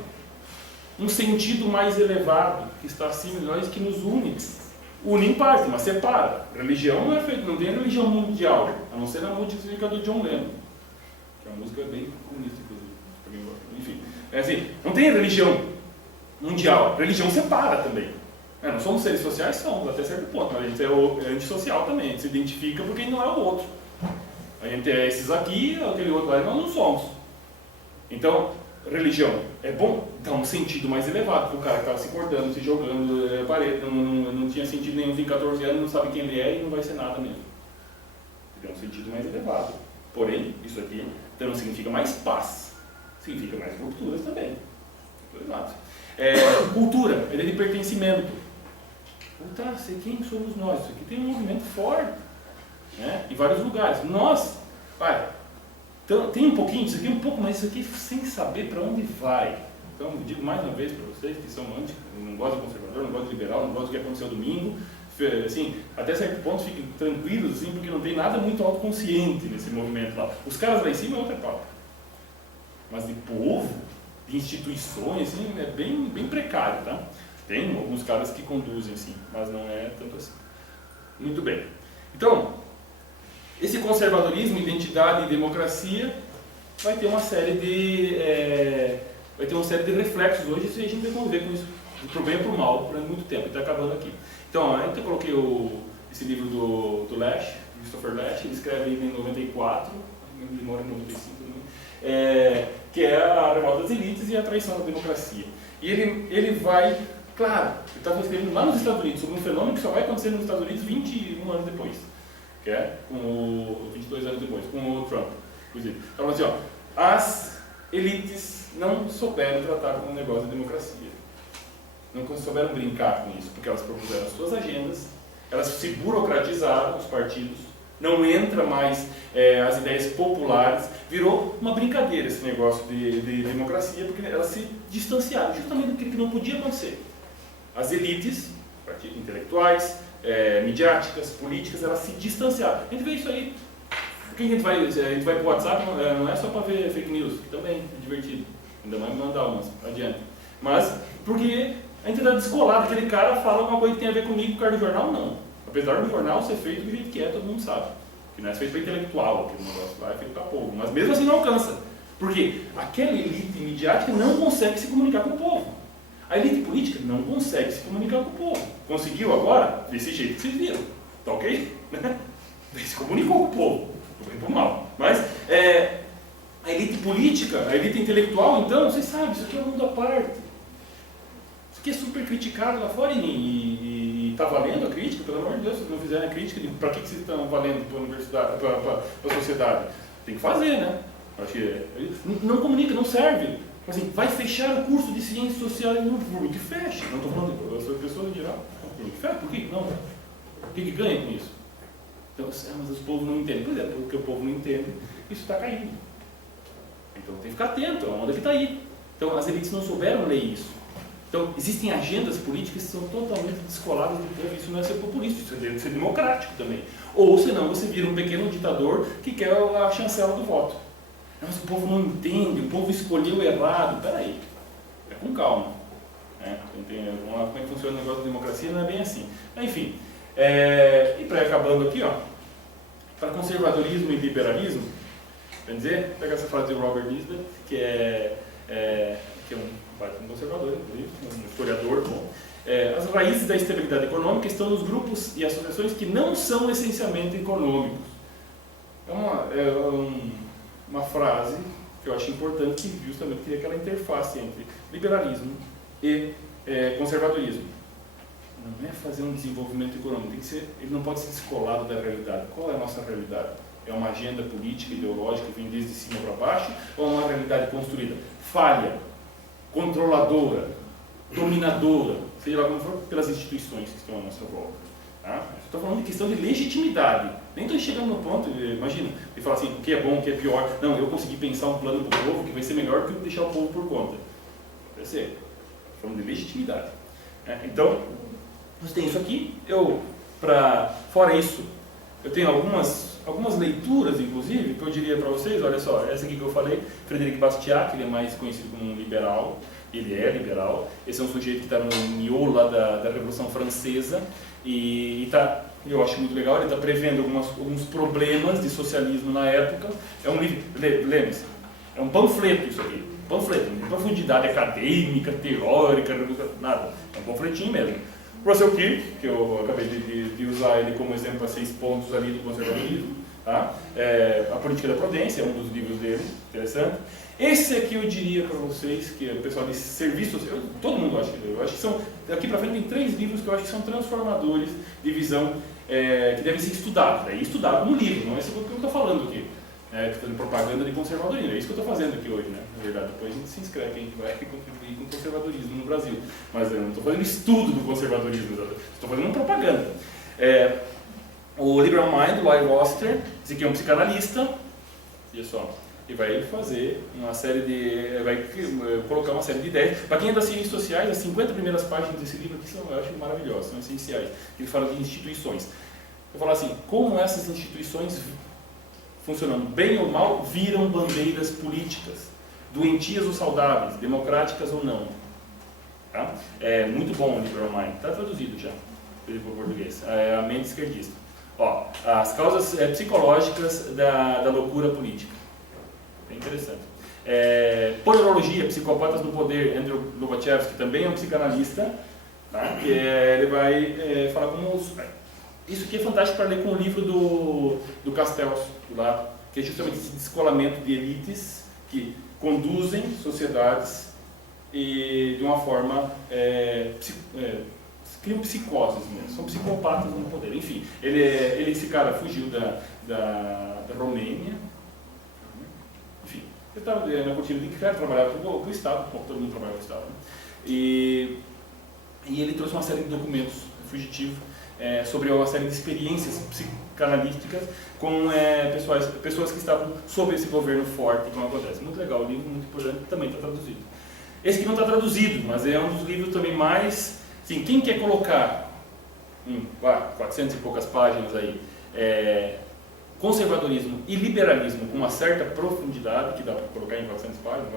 um sentido mais elevado, que está acima de nós, que nos une. Une em parte, mas separa. Religião não é feito, não tem religião mundial, a não ser na música do John Lennon, que é uma música bem comunista, inclusive. Enfim, é assim, não tem religião mundial, religião separa também. Não somos seres sociais, somos, até certo ponto, mas a gente é antissocial também, a gente se identifica porque não é o outro. A gente é esses aqui, aquele outro lá, e nós não somos. Então, religião é bom, dá um sentido mais elevado para o cara que estava se cortando, se jogando, parede, não tinha sentido nenhum, tem 14 anos, não sabe quem ele é e não vai ser nada mesmo. Tem um sentido mais elevado. Porém, isso aqui não significa mais paz, significa mais rupturas também. Dois lados. Cultura, ele é de pertencimento. Tá, sei quem somos nós. Isso aqui tem um movimento forte, né? Em vários lugares. Nós, tem um pouquinho disso aqui, um pouco, mas isso aqui sem saber para onde vai. Então, eu digo mais uma vez para vocês que são anti, não gostam de conservador, não gostam de liberal, não gostam do que aconteceu domingo, assim, até certo ponto fiquem tranquilos, assim, porque não tem nada muito autoconsciente nesse movimento lá. Os caras lá em cima é outra papo. Mas de povo, de instituições, assim, é bem precário, tá? Tem alguns caras que conduzem, sim, mas não é tanto assim. Muito bem. Então, esse conservadorismo, identidade e democracia vai ter uma série de reflexos hoje, e a gente vai conviver com isso, pro bem e pro mal, por muito tempo, e está acabando aqui. Então, eu coloquei esse livro do Lasch, Christopher Lasch, ele escreve em 94, ele mora em 95, que é a revolta das elites e a traição da democracia. E ele vai, claro, ele estava escrevendo lá nos Estados Unidos sobre um fenômeno que só vai acontecer nos Estados Unidos 21 anos depois, que é 22 anos depois, com o Trump, inclusive. Então, assim, as elites não souberam tratar com o negócio da democracia. Não souberam brincar com isso, porque elas propuseram as suas agendas, elas se burocratizaram, os partidos, não entra mais as ideias populares, virou uma brincadeira esse negócio de democracia, porque elas se distanciaram, justamente do que não podia acontecer. As elites, partidos intelectuais, midiáticas, políticas, elas se distanciaram. A gente vê isso aí. Por que a gente vai para o WhatsApp? Não é só para ver fake news, que também é divertido. Ainda mais mandar umas adiante. Mas, porque a gente está descolado, aquele cara fala alguma coisa que tem a ver comigo, por causa do jornal, não. Apesar do jornal ser feito do jeito que todo mundo sabe. Que não é feito para intelectual, aquele negócio lá é feito para povo. Mas mesmo assim não alcança. Porque aquela elite midiática não consegue se comunicar com o povo. A elite política não consegue se comunicar com o povo. Conseguiu agora? Desse jeito que vocês viram. Tá ok? Ele se comunicou com o povo. Por bem por mal. Mas a elite política, a elite intelectual, então, vocês sabem, isso aqui é um mundo à parte. Isso aqui é super criticado lá fora e está valendo a crítica, pelo amor de Deus, se não fizerem a crítica, para que vocês estão valendo para a universidade, para a sociedade? Tem que fazer, né? Acho que não comunica, não serve. Assim, vai fechar o curso de Ciências Sociais no público, que fecha. Não estou falando, eu sou pessoa em geral. Fecha, por que não? O que ganha com isso? Então, mas os povos não entendem. Pois é, porque o povo não entende, isso está caindo. Então tem que ficar atento, a onda que está aí. Então as elites não souberam ler isso. Então existem agendas políticas que são totalmente descoladas do povo. Isso não é ser populista, isso é ser democrático também. Ou senão você vira um pequeno ditador que quer a chancela do voto. Mas o povo não entende, o povo escolheu errado. Peraí, é com calma. Vamos lá, como é que funciona o negócio da democracia, não é bem assim. Mas, enfim, e para ir acabando aqui, para conservadorismo e liberalismo, quer dizer, pega essa frase de Robert Nisbet, que é um pai é um conservador, inclusive, um historiador bom. As raízes da estabilidade econômica estão nos grupos e associações que não são essencialmente econômicos. É uma frase que eu acho importante, que justamente cria aquela interface entre liberalismo e conservadorismo. Não é fazer um desenvolvimento econômico, ele não pode ser descolado da realidade. Qual é a nossa realidade? É uma agenda política, ideológica, que vem desde cima para baixo, ou é uma realidade construída? Falha, controladora, dominadora, seja lá como for, pelas instituições que estão à nossa volta. Tá? Estou falando de questão de legitimidade. Nem estou chegando no ponto, imagina, de falar assim, o que é bom, o que é pior. Não, eu consegui pensar um plano para o povo que vai ser melhor do que deixar o povo por conta. Vai ser. Estou falando de legitimidade. Então, você tem isso aqui. Fora isso, eu tenho algumas leituras, inclusive, que eu diria para vocês. Olha só, essa aqui que eu falei, Frederic Bastiat, que ele é mais conhecido como um liberal. Ele é liberal. Esse é um sujeito que está no miolo lá da Revolução Francesa e está, eu acho muito legal, ele está prevendo alguns problemas de socialismo na época. É um livro, lembre-se, é um panfleto isso aqui, panfleto, não tem profundidade acadêmica, teórica, nada, é um panfletinho mesmo. Russell Kirk, que eu acabei de usar ele como exemplo para 6 pontos ali do conservadorismo, tá? A Política da Prudência é um dos livros dele, interessante. Esse aqui eu diria para vocês, que é o pessoal de serviço social, todo mundo acha que eu acho que são, daqui para frente tem 3 livros que eu acho que são transformadores de visão, que devem ser estudados, estudado no livro, não é isso que eu estou falando aqui, fazendo propaganda de conservadorismo, é isso que eu estou fazendo aqui hoje, né? Na verdade, depois a gente se inscreve, quem vai contribuir com o conservadorismo no Brasil, mas eu não estou fazendo estudo do conservadorismo, estou fazendo uma propaganda. O Liberal Mind, do Lloyd Oster, esse aqui é um psicanalista, olha só. E vai fazer uma série vai colocar uma série de ideias. Para quem é das ciências sociais, as 50 primeiras páginas desse livro aqui eu acho maravilhosas, são essenciais. Ele fala de instituições. Eu vou falar assim, como essas instituições, funcionando bem ou mal, viram bandeiras políticas, doentias ou saudáveis, democráticas ou não. Tá? É muito bom o Liberal Mind, está traduzido já para o português, a mente esquerdista. As causas psicológicas da loucura política. É interessante. Polerologia, Psicopatas do Poder, Andrew Lobachevsky, também é um psicanalista, tá? Que ele vai falar como... Isso aqui é fantástico para ler com o livro do Castells, do lado, que é justamente esse descolamento de elites que conduzem sociedades e de uma forma... criam psicoses mesmo, são psicopatas no poder. Enfim, esse cara fugiu da Romênia. Enfim, ele estava na cortina de inquérito, trabalhava para o Estado, como todo mundo trabalha para o Estado. Né? E ele trouxe uma série de documentos fugitivos sobre uma série de experiências psicanalísticas com pessoas que estavam sob esse governo forte, como acontece. Muito legal, o livro muito importante, também está traduzido. Esse aqui não está traduzido, mas é um dos livros também mais... Assim, quem quer colocar 400 e poucas páginas aí, conservadorismo e liberalismo com uma certa profundidade, que dá para colocar em 400 páginas,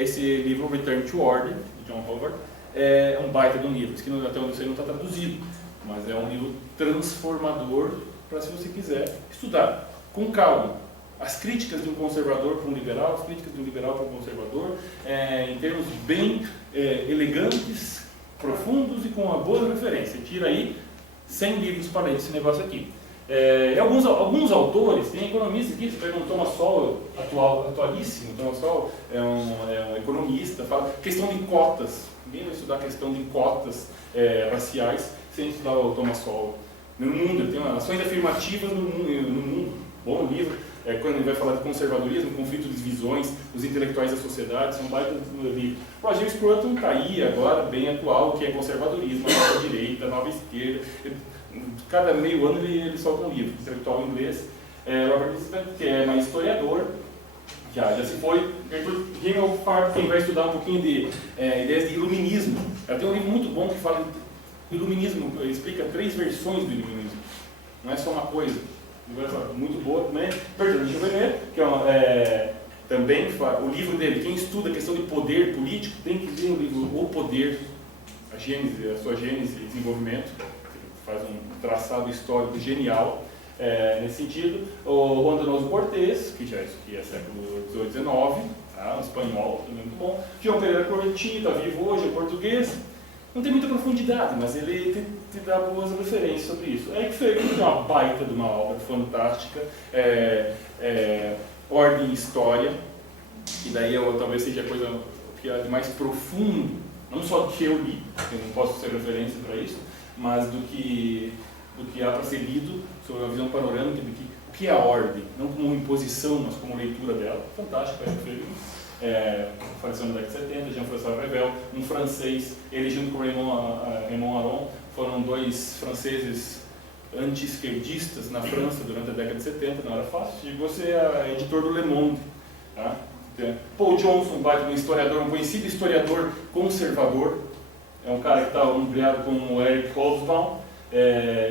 esse livro Return to Order, de John Howard, é um baita de um livro. Esse que até onde eu sei não está traduzido, mas é um livro transformador para, se você quiser, estudar com calma as críticas de um conservador para um liberal, as críticas de um liberal para um conservador, em termos bem elegantes, profundos e com uma boa referência. Tira aí 100 livros para ler esse negócio aqui. Alguns autores, tem economistas aqui, você pega um Thomas Sowell, atualíssimo. Thomas Sowell é um economista, fala questão de cotas. Ninguém vai estudar a questão de cotas raciais sem estudar o Thomas Sowell. No mundo, ele tem ações afirmativas no mundo. Bom livro. Quando ele vai falar de conservadorismo, conflito de visões, os intelectuais da sociedade, são baita livros. Roger Scruton está aí agora, bem atual, que é conservadorismo, a nova direita, a nova esquerda. Cada meio ano ele solta um livro, intelectual inglês. Robert Lisbeth, que é mais historiador, já se foi. Gertrude Himmelfarb, quem vai estudar um pouquinho de ideias de iluminismo. Ela tem um livro muito bom que fala de iluminismo, ele explica 3 versões do iluminismo. Não é só uma coisa. Muito boa também. Bertrand Juvenet, que também o livro dele, quem estuda a questão de poder político, tem que ler o livro O Poder, a sua gênese e desenvolvimento, que faz um traçado histórico genial nesse sentido. O Juan Donoso Cortés, que já é século XVIII, XIX, tá? O espanhol também é muito bom. João Pereira Corretinho, está vivo hoje, é português. Não tem muita profundidade, mas ele te dá boas referências sobre isso. Eric Feiglin tem uma baita de uma obra fantástica, Ordem e História, e daí talvez seja a coisa que é de mais profundo, não só do que eu li, eu não posso ser referência para isso, mas do que há para ser lido sobre a visão panorâmica de o que é a ordem, não como uma imposição, mas como leitura dela. Fantástico, Eric Feiglin. Faleceu na década de 70, Jean-François Revel, um francês, ele junto com Raymond Aron, foram dois franceses anti-esquerdistas na França durante a década de 70, não era fácil, chegou a ser editor do Le Monde. Tá? Paul Johnson, um historiador, um conhecido historiador conservador, é um cara que está ombreado com o Eric Hobsbawm,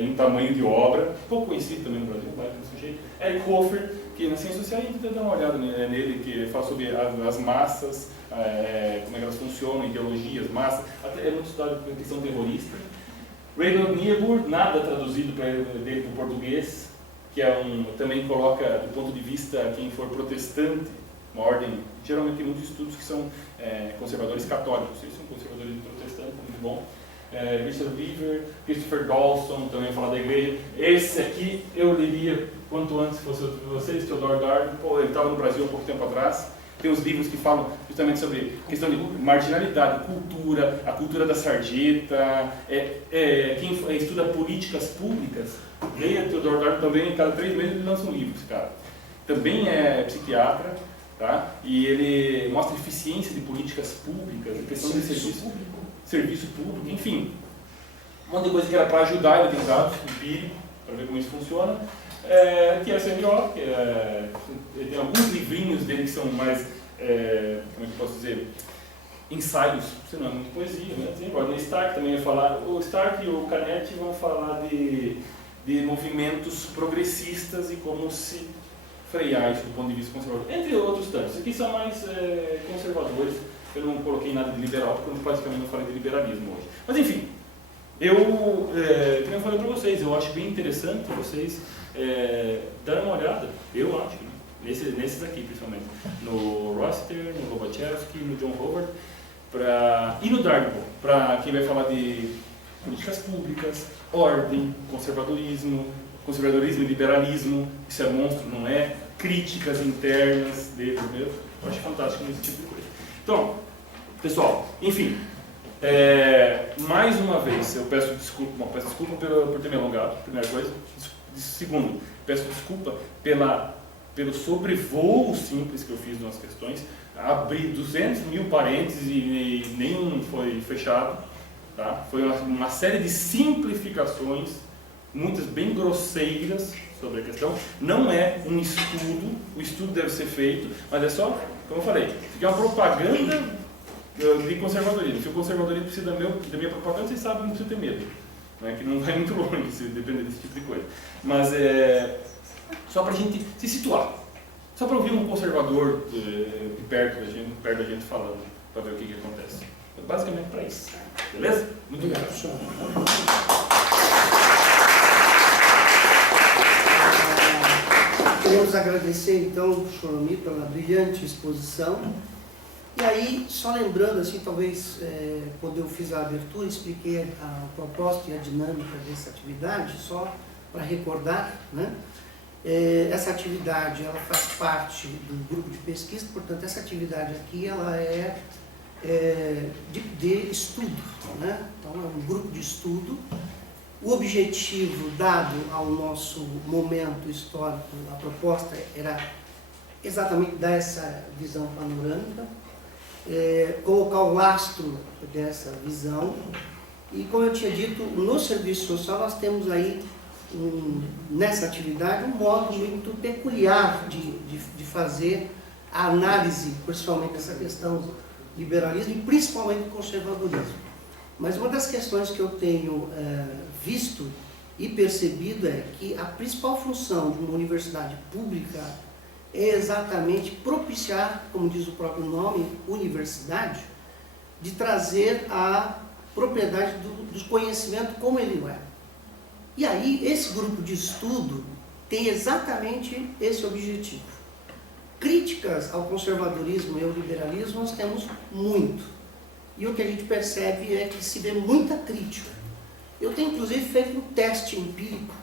em tamanho de obra, pouco conhecido também no Brasil, sujeito. Eric Hofer, que nas ciências sociais a gente tenta dar uma olhada nele, que fala sobre as massas, como é que elas funcionam, ideologias, massas, até é muito estudado a questão terrorista. Reinhold Niebuhr, nada traduzido dele para o português, que também coloca, do ponto de vista quem for protestante, uma ordem, geralmente tem muitos estudos que são conservadores católicos, eles são conservadores protestantes, muito bom. Richard Beaver, Christopher Dawson, também fala da igreja. Esse aqui eu leria quanto antes fosse vocês, Theodore Darden, ele estava no Brasil há pouco tempo atrás. Tem os livros que falam justamente sobre questão de marginalidade, cultura, a cultura da sarjeta, quem estuda políticas públicas, leia Theodore Darden também, cada 3 meses ele lança um livro, esse cara. Também é psiquiatra, tá? E ele mostra eficiência de políticas públicas, questão de serviço público, enfim. Um monte de coisa que era para ajudar, ele tem dados empíricos, para ver como isso funciona. Que é a CNO, tem alguns livrinhos dele que são mais, como é que eu posso dizer, ensaios, se não é muito poesia, né? O Stark também vai falar, o Stark e o Canetti vão falar de movimentos progressistas e como se frear isso do ponto de vista conservador, entre outros tantos. Aqui são mais conservadores, eu não coloquei nada de liberal, porque eu praticamente não falei de liberalismo hoje. Mas enfim, como eu falei para vocês, eu acho bem interessante vocês darem uma olhada, eu acho, né? nesses aqui principalmente, no Rossiter, no Lobachevsky, no John Howard, e no Darbo, para quem vai falar de políticas públicas, ordem, conservadorismo e liberalismo, isso é monstro, não é? Críticas internas deles mesmo, eu acho fantástico nesse tipo de coisa. Então, pessoal, enfim, mais uma vez eu peço desculpa, por ter me alongado, primeira coisa. Segundo, peço desculpa pelo sobrevoo simples que eu fiz nas questões, abri 200 mil parênteses e nenhum foi fechado, tá? Foi uma série de simplificações, muitas bem grosseiras sobre a questão. Não é um estudo, o estudo deve ser feito, mas é só, como eu falei, isso aqui é uma propaganda de conservadorismo. Se o conservadorismo precisa da minha propaganda, vocês sabem que não precisa ter medo, né? Que não vai muito longe se depender desse tipo de coisa. Mas só para a gente se situar, só para ouvir um conservador perto da gente falando, para ver o que acontece. Basicamente para isso. Beleza? Muito obrigado. Queremos agradecer então, Choromi, pela brilhante exposição. E aí, só lembrando, assim, talvez, quando eu fiz a abertura, expliquei a proposta e a dinâmica dessa atividade, só para recordar, né? Essa atividade, ela faz parte do grupo de pesquisa, portanto, essa atividade aqui, ela é de estudo, né? Então, é um grupo de estudo. O objetivo dado ao nosso momento histórico, a proposta era exatamente dar essa visão panorâmica, colocar o lastro dessa visão. E, como eu tinha dito, no serviço social nós temos aí, nessa atividade, um modo muito peculiar de fazer a análise, principalmente dessa questão do liberalismo e principalmente do conservadorismo. Mas uma das questões que eu tenho visto e percebido é que a principal função de uma universidade pública é exatamente propiciar, como diz o próprio nome, universidade, de trazer a propriedade do conhecimento como ele é. E aí, esse grupo de estudo tem exatamente esse objetivo. críticas ao conservadorismo e ao liberalismo nós temos muito. E o que a gente percebe é que se vê muita crítica. Eu tenho, inclusive, feito um teste empírico,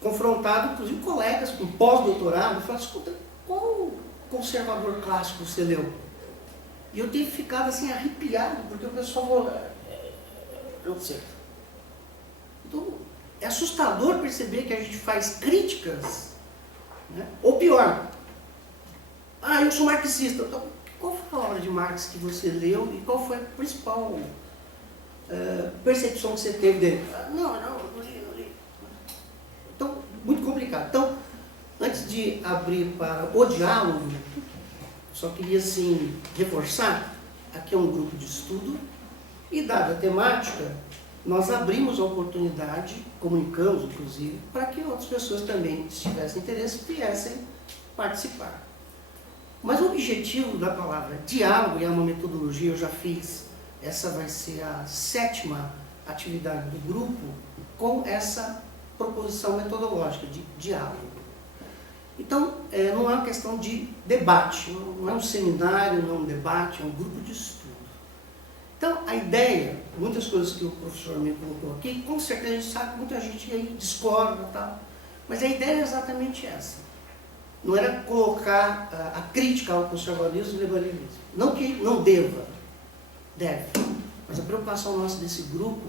confrontado, inclusive, colegas com pós-doutorado, falando, escuta, qual conservador clássico você leu? E eu tenho ficado assim, arrepiado, porque o pessoal não sei. Então, é assustador perceber que a gente faz críticas, né? Ou pior, eu sou marxista. Então, qual foi a obra de Marx que você leu e qual foi a principal percepção que você teve dele? Não li. Então, muito complicado. Então, antes de abrir para o diálogo, só queria assim, reforçar, aqui é um grupo de estudo e, dada a temática, nós abrimos a oportunidade, comunicamos inclusive, para que outras pessoas também, se tivessem interesse, viessem participar. Mas o objetivo da palavra diálogo, e é uma metodologia, eu já fiz, essa vai ser a 7ª atividade do grupo, com essa proposição metodológica de diálogo. Então, não é uma questão de debate, não é um seminário, não é um debate, é um grupo de estudo. Então, a ideia, muitas coisas que o professor me colocou aqui, com certeza a gente sabe que muita gente aí discorda e tal, mas a ideia é exatamente essa. Não era colocar a crítica ao conservadorismo e liberalismo. Não que não deve. Mas a preocupação nossa desse grupo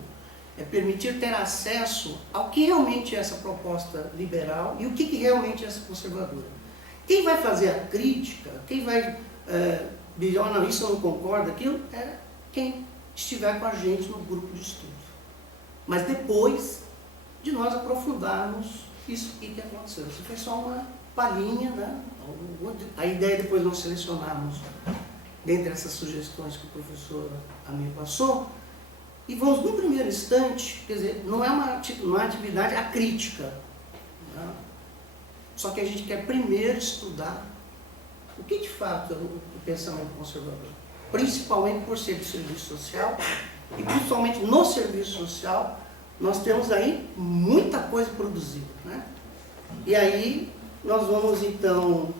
é permitir ter acesso ao que realmente é essa proposta liberal e o que realmente é essa conservadora. Quem vai fazer a crítica, quem vai dizer, não, isso eu não concordo, aquilo, é quem estiver com a gente no grupo de estudo. Mas depois de nós aprofundarmos isso que aconteceu. Isso foi só uma palhinha, né? A ideia é depois nós selecionarmos dentre essas sugestões que o professor Amir passou, e vamos no primeiro instante, quer dizer, não é uma atividade a crítica, né? Só que a gente quer primeiro estudar o que de fato é o pensamento conservador, principalmente por ser de serviço social, e principalmente no serviço social, nós temos aí muita coisa produzida, né? E aí nós vamos então